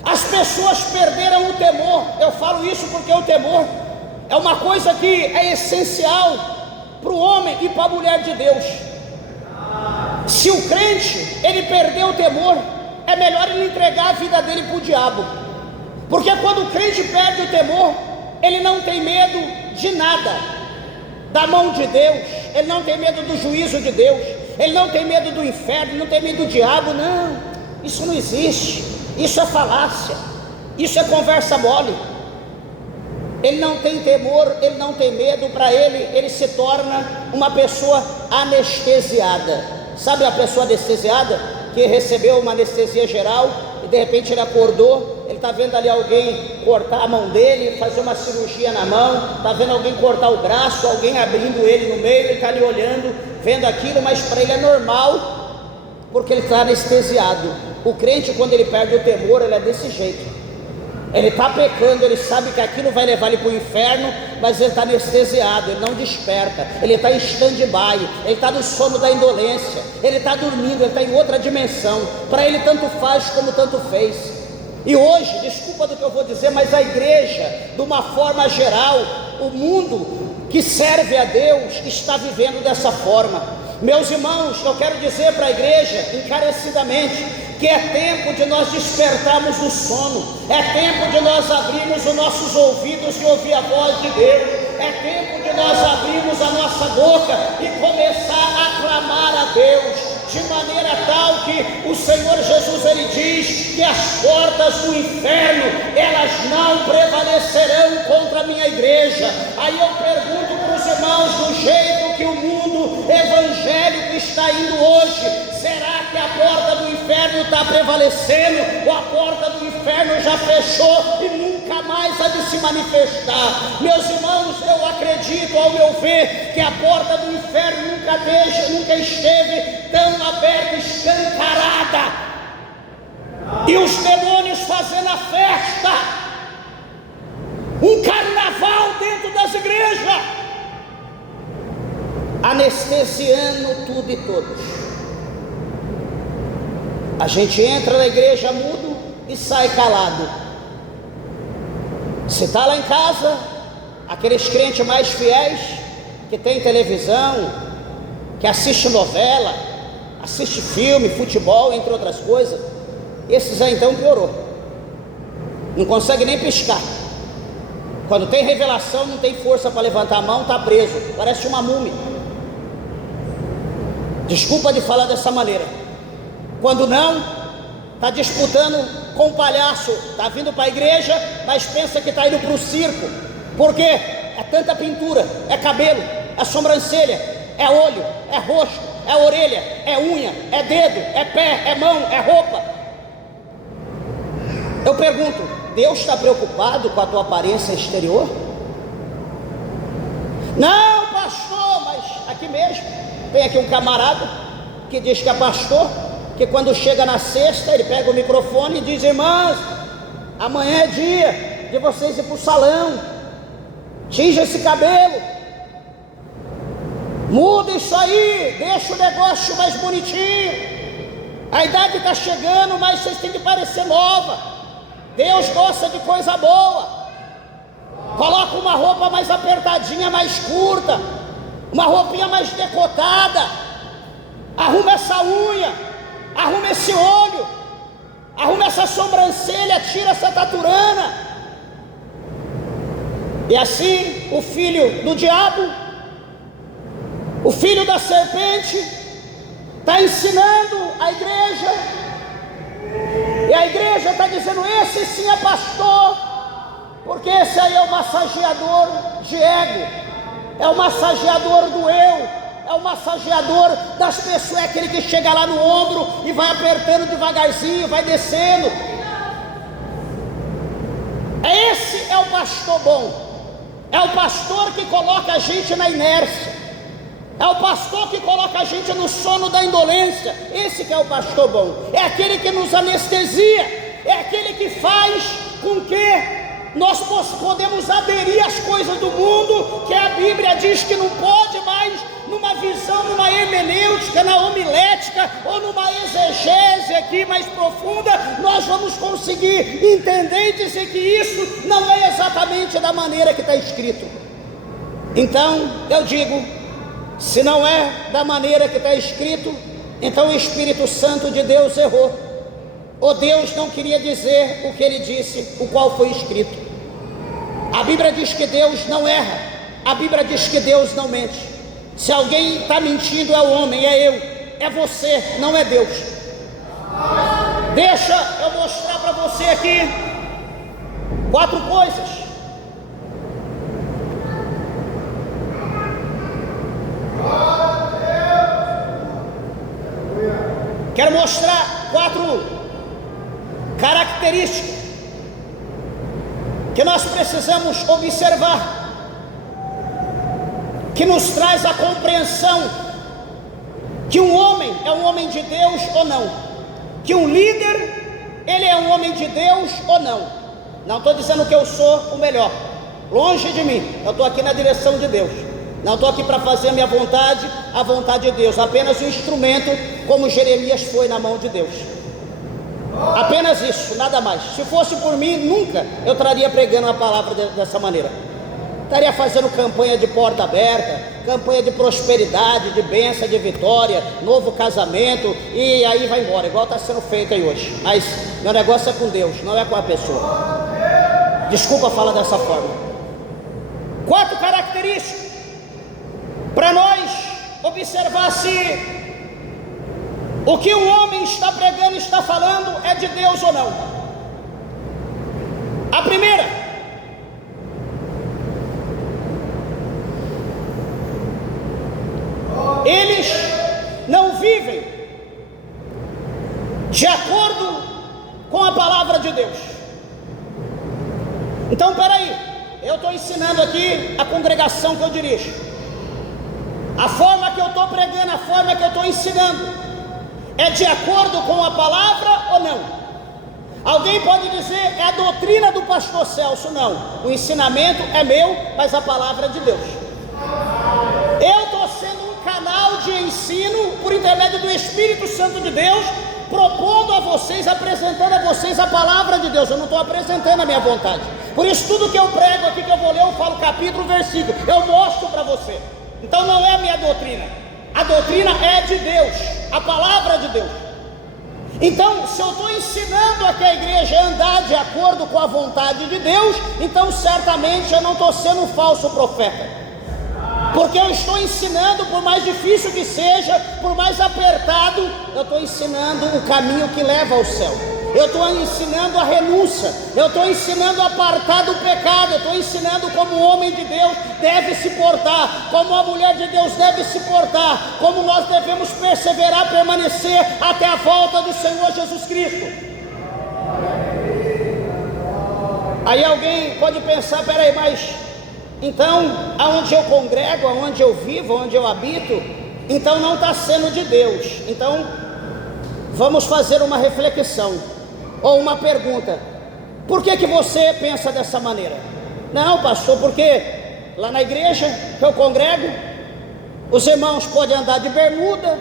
as pessoas perderam o temor. Eu falo isso porque o temor é uma coisa que é essencial para o homem e para a mulher de Deus. Se o crente, ele perdeu o temor, é melhor ele entregar a vida dele para o diabo. Porque quando o crente perde o temor, ele não tem medo de nada, da mão de Deus, ele não tem medo do juízo de Deus, ele não tem medo do inferno, ele não tem medo do diabo. Não, isso não existe, isso é falácia, isso é conversa mole. ele não tem temor, ele não tem medo. Para ele se torna uma pessoa anestesiada. Sabe a pessoa anestesiada que recebeu uma anestesia geral e de repente ele acordou, ele está vendo ali alguém cortar a mão dele, fazer uma cirurgia na mão, está vendo alguém cortar o braço, alguém abrindo ele no meio, ele está ali olhando, vendo aquilo, mas para ele é normal, porque ele está anestesiado. O crente, quando ele perde o temor, ele é desse jeito. Ele está pecando, ele sabe que aquilo vai levar ele para o inferno, mas ele está anestesiado, ele não desperta, ele está em stand-by, ele está no sono da indolência, ele está dormindo, ele está em outra dimensão. Para ele tanto faz como tanto fez. E hoje, desculpa do que eu vou dizer, mas a igreja, de uma forma geral, o mundo que serve a Deus está vivendo dessa forma. Meus irmãos, eu quero dizer para a igreja encarecidamente que é tempo de nós despertarmos do sono, é tempo de nós abrirmos os nossos ouvidos e ouvir a voz de Deus, é tempo de nós abrirmos a nossa boca e começar a clamar a Deus, de maneira tal que o Senhor Jesus, ele diz que as portas do inferno, elas não prevalecerão contra a minha igreja. Aí eu pergunto para os irmãos, do jeito que o mundo evangélico está indo hoje, será que a porta do inferno está prevalecendo, ou a porta do inferno já fechou e nunca mais há de se manifestar? Meus irmãos, eu acredito, ao meu ver, que a porta do inferno nunca esteve tão aberta, escancarada, e os demônios fazendo a festa, um carnaval dentro das igrejas, anestesiando tudo e todos. A gente entra na igreja mudo e sai calado. Se está lá em casa, aqueles crentes mais fiéis, que tem televisão, que assiste novela, assiste filme, futebol, entre outras coisas, esses aí então piorou, não consegue nem piscar. Quando tem revelação, não tem força para levantar a mão, está preso, parece uma múmia. Desculpa de falar dessa maneira. Quando não, está disputando com o palhaço, está vindo para a igreja, mas pensa que está indo para o circo. Por quê? É tanta pintura, é cabelo, é sobrancelha, é olho, é rosto, é orelha, é unha, é dedo, é pé, é mão, é roupa. Eu pergunto, Deus está preocupado com a tua aparência exterior? Não, pastor, mas aqui mesmo tem aqui um camarada que diz que é pastor, que quando chega na sexta, ele pega o microfone e diz: irmãs, amanhã é dia de vocês ir para o salão, tinja esse cabelo, muda isso aí, deixa o negócio mais bonitinho, a idade está chegando, mas vocês têm que parecer nova, Deus gosta de coisa boa, coloca uma roupa mais apertadinha, mais curta, uma roupinha mais decotada, arruma essa unha, arruma esse olho, arruma essa sobrancelha, tira essa taturana. E assim o filho do diabo, o filho da serpente, está ensinando a igreja, e a igreja está dizendo: esse sim é pastor, porque esse aí é o massageador de ego, é o massageador do eu, é o massageador das pessoas, é aquele que chega lá no ombro e vai apertando devagarzinho, vai descendo. Esse é o pastor bom, é o pastor que coloca a gente na inércia, é o pastor que coloca a gente no sono da indolência. Esse que é o pastor bom, é aquele que nos anestesia, é aquele que faz com que nós podemos aderir às coisas do mundo, que a Bíblia diz que não pode mais, numa visão, numa hermenêutica, na homilética, ou numa exegese aqui mais profunda, nós vamos conseguir entender e dizer que isso não é exatamente da maneira que está escrito. Então, eu digo, se não é da maneira que está escrito, então o Espírito Santo de Deus errou, ou Deus não queria dizer o que ele disse, o qual foi escrito. A Bíblia diz que Deus não erra, a Bíblia diz que Deus não mente. Se alguém está mentindo, é o homem, é eu, é você, não é Deus. Deixa eu mostrar para você aqui 4 coisas Quero mostrar 4 características que nós precisamos observar, que nos traz a compreensão que um homem é um homem de Deus ou não, que um líder, ele é um homem de Deus ou não. Não estou dizendo que eu sou o melhor, longe de mim, eu estou aqui na direção de Deus, não estou aqui para fazer a minha vontade, a vontade de Deus, apenas um instrumento, como Jeremias foi na mão de Deus, apenas isso, nada mais. Se fosse por mim, nunca eu estaria pregando a palavra dessa maneira, estaria fazendo campanha de porta aberta, campanha de prosperidade, de bênção, de vitória, novo casamento, e aí vai embora, igual está sendo feito aí hoje. Mas meu negócio é com Deus, não é com a pessoa. Desculpa falar dessa forma. 4 características para nós observar se o que o homem está pregando, está falando, é de Deus ou não. A primeira: eles não vivem de acordo com a palavra de Deus. Então, peraí, eu estou ensinando aqui a congregação que eu dirijo, a forma que eu estou pregando, a forma que eu estou ensinando, é de acordo com a palavra ou não? Alguém pode dizer, é a doutrina do pastor Celso. Não, o ensinamento é meu, mas a palavra é de Deus. Eu estou sendo um canal de ensino por intermédio do Espírito Santo de Deus, propondo a vocês, apresentando a vocês a palavra de Deus. Eu não estou apresentando a minha vontade. Por isso tudo que eu prego aqui, que eu vou ler, eu falo capítulo, versículo, eu mostro para você. Então não é a minha doutrina, a doutrina é de Deus, a palavra é de Deus. Então, se eu estou ensinando aqui a igreja a andar de acordo com a vontade de Deus, então certamente eu não estou sendo um falso profeta, porque eu estou ensinando, por mais difícil que seja, por mais apertado, eu estou ensinando o caminho que leva ao céu. Eu estou ensinando a renúncia, eu estou ensinando a apartar do pecado, eu estou ensinando como o homem de Deus deve se portar, como a mulher de Deus deve se portar, como nós devemos perseverar, permanecer até a volta do Senhor Jesus Cristo. Aí alguém pode pensar, peraí, mas então aonde eu congrego, aonde eu vivo, aonde eu habito, então não está sendo de Deus. Então vamos fazer uma reflexão ou uma pergunta: por que você pensa dessa maneira? Não, pastor, porque lá na igreja que eu congrego, os irmãos podem andar de bermuda,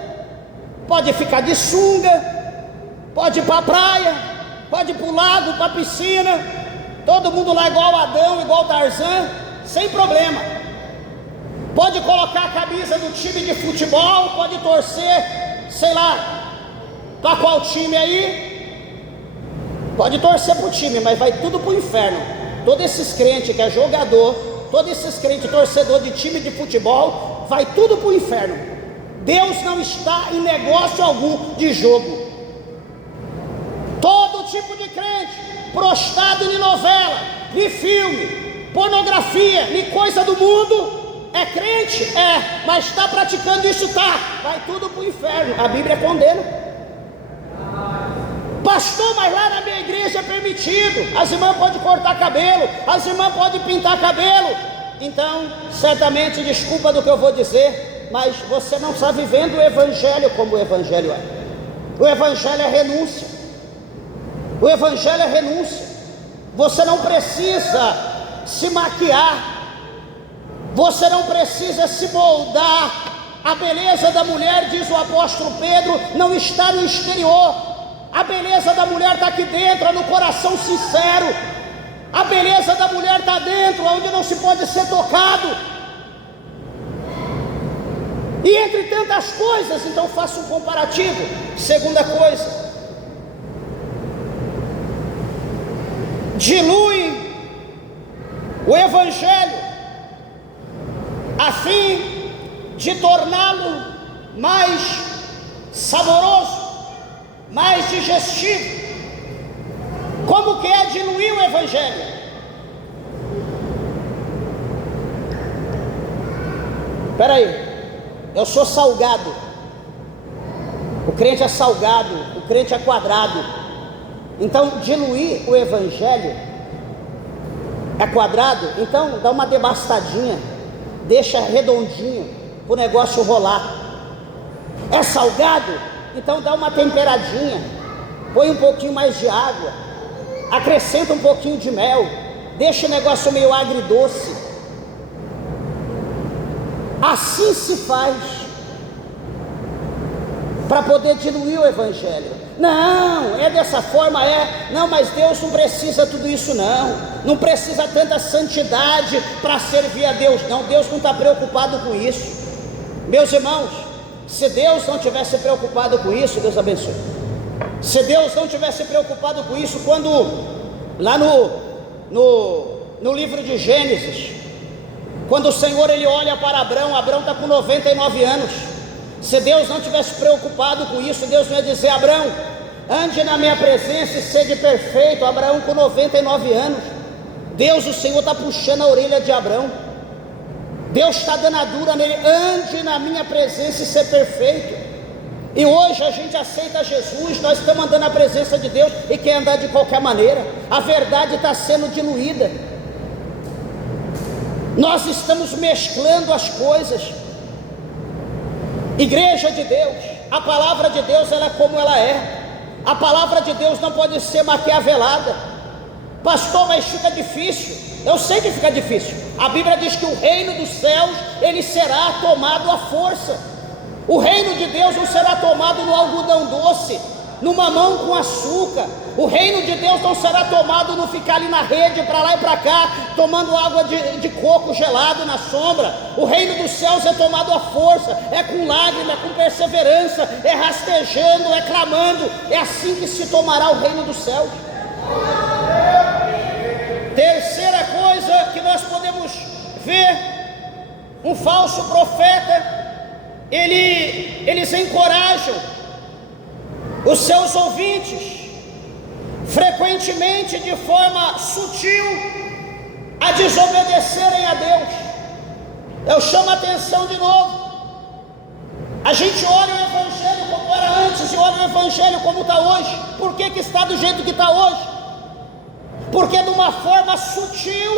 pode ficar de sunga, pode ir para a praia, pode ir para o lago, para a piscina, todo mundo lá igual Adão, igual Tarzan, sem problema. Pode colocar a camisa do time de futebol, pode torcer, sei lá, para qual time aí, pode torcer para o time, mas vai tudo para o inferno. Todos esses crentes que é jogador, todos esses crentes torcedor de time de futebol, vai tudo para o inferno. Deus não está em negócio algum de jogo. Todo tipo de crente prostrado em novela, em filme, pornografia, em coisa do mundo, é crente? É, mas está praticando isso? Tá, vai tudo para o inferno. A Bíblia condena. Pastor, mas lá na minha igreja é permitido, as irmãs podem cortar cabelo, as irmãs podem pintar cabelo. Então, certamente, desculpa do que eu vou dizer, mas você não está vivendo o evangelho como o evangelho é. O evangelho é renúncia. O evangelho é renúncia. Você não precisa se maquiar, você não precisa se moldar. A beleza da mulher, diz o apóstolo Pedro, não está no exterior. A beleza da mulher está aqui dentro, no coração sincero. A beleza da mulher está dentro, onde não se pode ser tocado. E entre tantas coisas, então faça um comparativo. Segunda coisa, dilui o evangelho a fim de torná-lo mais saboroso, mais digestivo. Como que é diluir o evangelho? Espera aí, eu sou salgado, O crente é salgado, o crente é quadrado. Então, diluir o evangelho é quadrado, então dá uma debastadinha, deixa redondinho para o negócio rolar. É salgado, então dá uma temperadinha, põe um pouquinho mais de água, acrescenta um pouquinho de mel, deixa o negócio meio agridoce. Assim se faz para poder diluir o evangelho. Não, é dessa forma, não, mas Deus não precisa tudo isso não precisa tanta santidade para servir a Deus, não. Deus não está preocupado com isso, meus irmãos. Se Deus não tivesse preocupado com isso, Deus abençoe. Se Deus não tivesse preocupado com isso, quando lá no livro de Gênesis, quando o Senhor ele olha para Abrão está com 99 anos. Se Deus não tivesse preocupado com isso, Deus não ia dizer: Abrão, ande na minha presença e seja perfeito. Abraão com 99 anos. Deus, o Senhor está puxando a orelha de Abrão. Deus está dando a dura nele: ande na minha presença e ser perfeito. E hoje a gente aceita Jesus, nós estamos andando na presença de Deus e quer andar de qualquer maneira. A verdade está sendo diluída. Nós estamos mesclando as coisas. Igreja de Deus, a palavra de Deus ela é como ela é. A palavra de Deus não pode ser maquiavelada. Pastor, mas fica difícil. Eu sei que fica difícil. A Bíblia diz que o reino dos céus ele será tomado à força. O reino de Deus não será tomado no algodão doce, no mamão com açúcar. O reino de Deus não será tomado no ficar ali na rede, para lá e para cá, tomando água de coco gelado na sombra. O reino dos céus é tomado à força, é com lágrima, é com perseverança, é rastejando, é clamando. É assim que se tomará o reino dos céus. Terceira coisa que nós podemos ver, um falso profeta, eles encorajam os seus ouvintes, frequentemente de forma sutil, a desobedecerem a Deus. Eu chamo a atenção de novo. A gente olha o evangelho como era antes e olha o evangelho como está hoje. Por que está do jeito que está hoje? Porque de uma forma sutil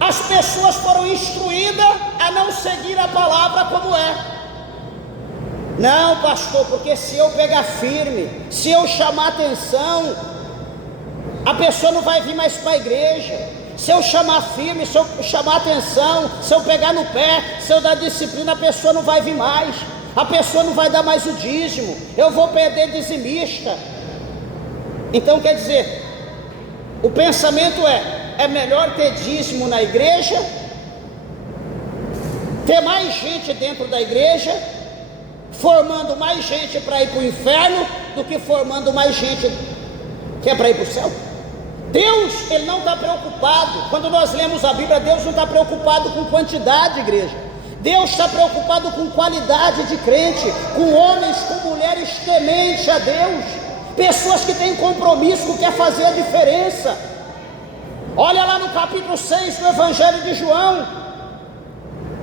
as pessoas foram instruídas a não seguir a palavra como é. Não, pastor, porque se eu pegar firme, se eu chamar atenção, a pessoa não vai vir mais para a igreja. Se eu chamar firme, se eu chamar atenção, se eu pegar no pé, se eu dar disciplina, a pessoa não vai vir mais. A pessoa não vai dar mais o dízimo, eu vou perder dizimista. Então quer dizer, o pensamento é melhor ter dízimo na igreja, ter mais gente dentro da igreja, formando mais gente para ir para o inferno, do que formando mais gente que é para ir para o céu. Deus, ele não está preocupado. Quando nós lemos a Bíblia, Deus não está preocupado com quantidade, igreja. Deus está preocupado com qualidade de crente, com homens, com mulheres tementes a Deus, pessoas que têm compromisso, que quer fazer a diferença. Olha lá no capítulo 6 do Evangelho de João,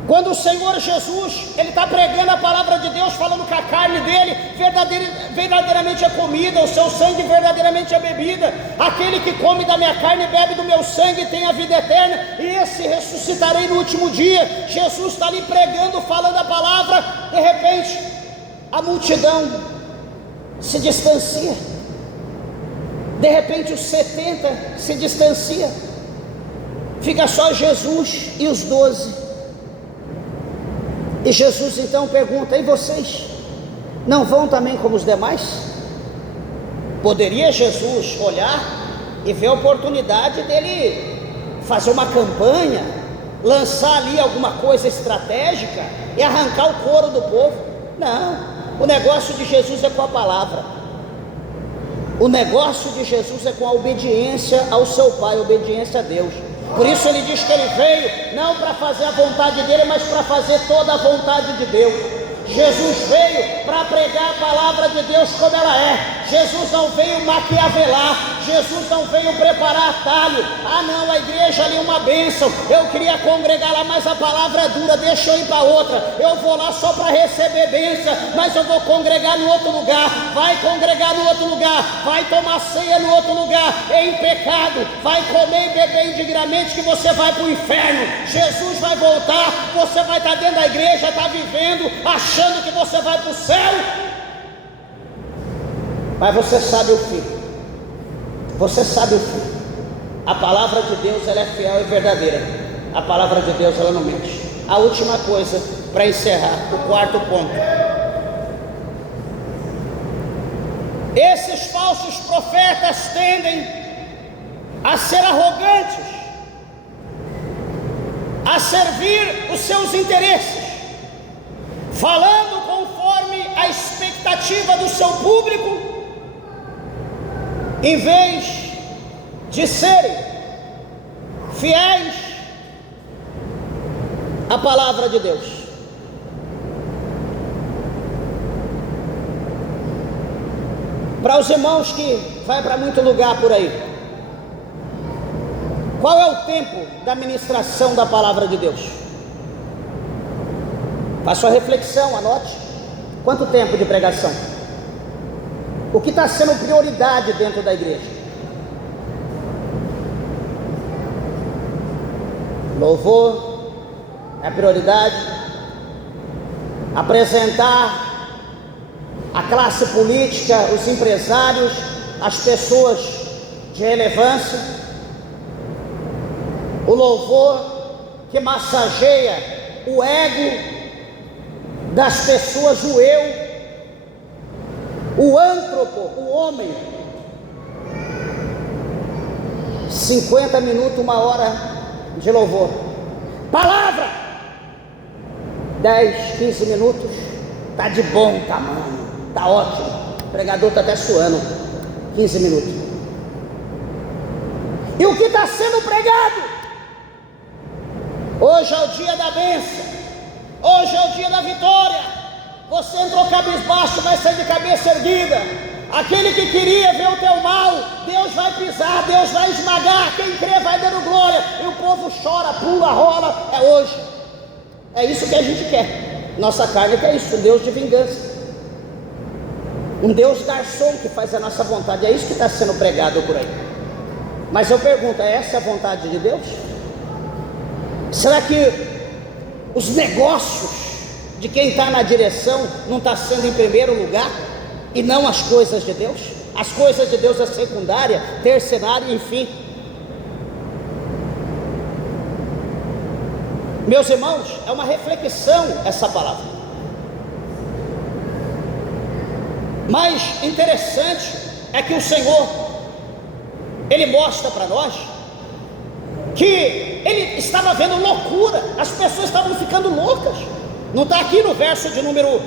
quando o Senhor Jesus, ele está pregando a palavra de Deus, falando que a carne dele verdadeiramente é comida, o seu sangue verdadeiramente é bebida. Aquele que come da minha carne e bebe do meu sangue tem a vida eterna, e esse ressuscitarei no último dia. Jesus está ali pregando, falando a palavra. De repente a multidão se distancia. De repente os 70 se distanciam. Fica só Jesus e os 12. E Jesus então pergunta: e vocês não vão também como os demais? Poderia Jesus olhar e ver a oportunidade dele fazer uma campanha, lançar ali alguma coisa estratégica e arrancar o couro do povo? Não, o negócio de Jesus é com a palavra. O negócio de Jesus é com a obediência ao seu Pai, a obediência a Deus. Por isso ele diz que ele veio não para fazer a vontade dele, mas para fazer toda a vontade de Deus. Jesus veio para pregar a palavra de Deus como ela é. Jesus não veio maquiavelar, Jesus não veio preparar atalho. Ah não, a igreja ali é uma bênção, eu queria congregar lá, mas a palavra é dura, deixa eu ir para outra. Eu vou lá só para receber bênção, mas eu vou congregar no outro lugar. Vai congregar no outro lugar, vai tomar ceia no outro lugar, em pecado, vai comer e beber indignamente, que você vai para o inferno. Jesus vai voltar, você vai estar dentro da igreja, está vivendo, achando que você vai para o céu, mas você sabe o fim. Você sabe o fim. A palavra de Deus, ela é fiel e verdadeira. A palavra de Deus, ela não mente. A última coisa para encerrar, o quarto ponto: esses falsos profetas tendem a ser arrogantes, a servir os seus interesses, falando conforme a expectativa do seu público, em vez de serem fiéis à palavra de Deus. Para os irmãos que vai para muito lugar por aí, qual é o tempo da ministração da palavra de Deus? Faça a reflexão, anote. Quanto tempo de pregação? O que está sendo prioridade dentro da igreja? Louvor é a prioridade. Apresentar a classe política, os empresários, as pessoas de relevância. O louvor que massageia o ego das pessoas, o eu, o antropo, o homem. 50 minutos, 1 hora de louvor. Palavra, 10, 15 minutos, está de bom tamanho, está ótimo. O pregador está até suando. 15 minutos. E o que está sendo pregado? Hoje é o dia da bênção, hoje é o dia da vitória. Você entrou cabisbaixo, vai sair de cabeça erguida. Aquele que queria ver o teu mal, Deus vai pisar, Deus vai esmagar. Quem crê vai dando glória. E o povo chora, pula, rola. É hoje. É isso que a gente quer. Nossa carne quer isso, um Deus de vingança, um Deus garçom que faz a nossa vontade. É isso que está sendo pregado por aí. Mas eu pergunto, é essa a vontade de Deus? Será que os negócios de quem está na direção não está sendo em primeiro lugar, e não as coisas de Deus? As coisas de Deus é secundária, terciária, enfim. Meus irmãos, é uma reflexão essa palavra. Mas interessante é que o Senhor, Ele mostra para nós que Ele estava vendo loucura, as pessoas estavam ficando loucas. Não está aqui no verso de número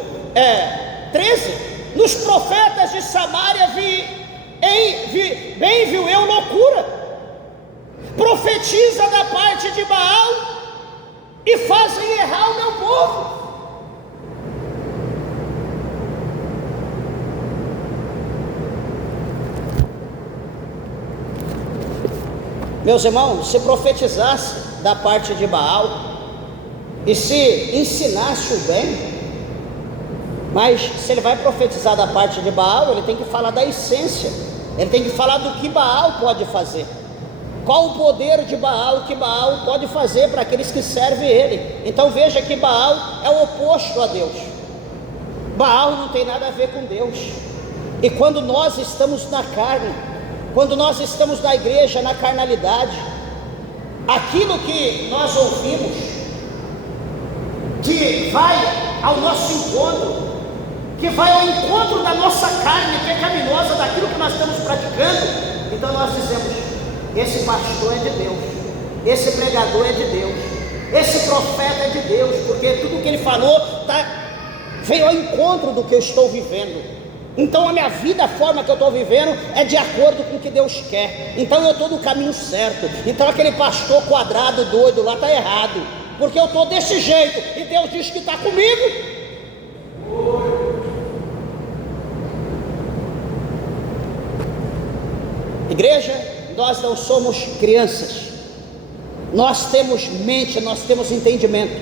13? Nos profetas de Samaria bem viu eu loucura. Profetiza da parte de Baal e fazem errar o meu povo. Meus irmãos, se profetizasse da parte de Baal e se ensinasse o bem, mas se ele vai profetizar da parte de Baal, ele tem que falar da essência, ele tem que falar do que Baal pode fazer, qual o poder de Baal, o que Baal pode fazer para aqueles que servem ele. Então veja que Baal é o oposto a Deus. Baal não tem nada a ver com Deus. E quando nós estamos na carne, quando nós estamos na igreja, na carnalidade, aquilo que nós ouvimos, que vai ao nosso encontro, que vai ao encontro da nossa carne pecaminosa, daquilo que nós estamos praticando, então nós dizemos: esse pastor é de Deus, esse pregador é de Deus, esse profeta é de Deus, porque tudo que ele falou veio ao encontro do que eu estou vivendo. Então a minha vida, a forma que eu estou vivendo é de acordo com o que Deus quer. Então eu estou no caminho certo. Então aquele pastor quadrado, doido lá está errado, porque eu estou desse jeito e Deus diz que está comigo. Igreja, nós não somos crianças, nós temos mente, nós temos entendimento,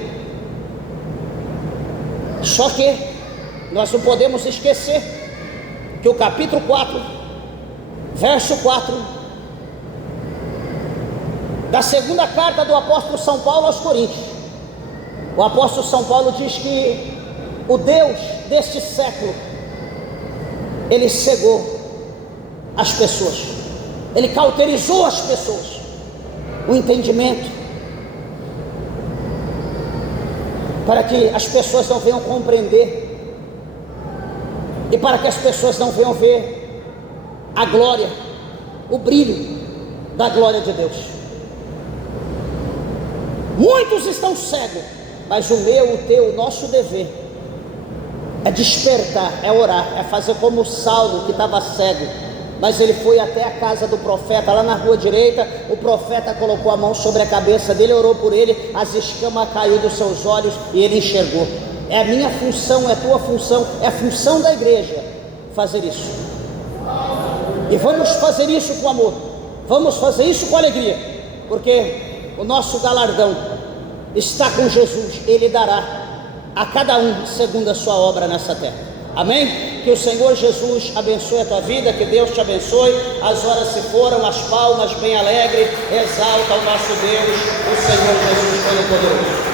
só que nós não podemos esquecer que o capítulo 4, verso 4, da segunda carta do apóstolo São Paulo aos Coríntios, o apóstolo São Paulo diz que o Deus deste século, ele cegou as pessoas, ele cauterizou as pessoas, o entendimento, para que as pessoas não venham compreender, e para que as pessoas não venham ver a glória, o brilho da glória de Deus. Muitos estão cegos, mas o meu, o teu, o nosso dever é despertar, é orar, é fazer como Saulo, que estava cego, mas ele foi até a casa do profeta, lá na rua direita. O profeta colocou a mão sobre a cabeça dele, orou por ele, as escamas caíram dos seus olhos e ele enxergou. É a minha função, é a tua função, é a função da igreja fazer isso, e vamos fazer isso com amor, vamos fazer isso com alegria, porque o nosso galardão está com Jesus. Ele dará a cada um segundo a sua obra nessa terra. Amém? Que o Senhor Jesus abençoe a tua vida, que Deus te abençoe. As horas se foram, as palmas bem alegres, exalta o nosso Deus, o Senhor Jesus Todo-Poderoso.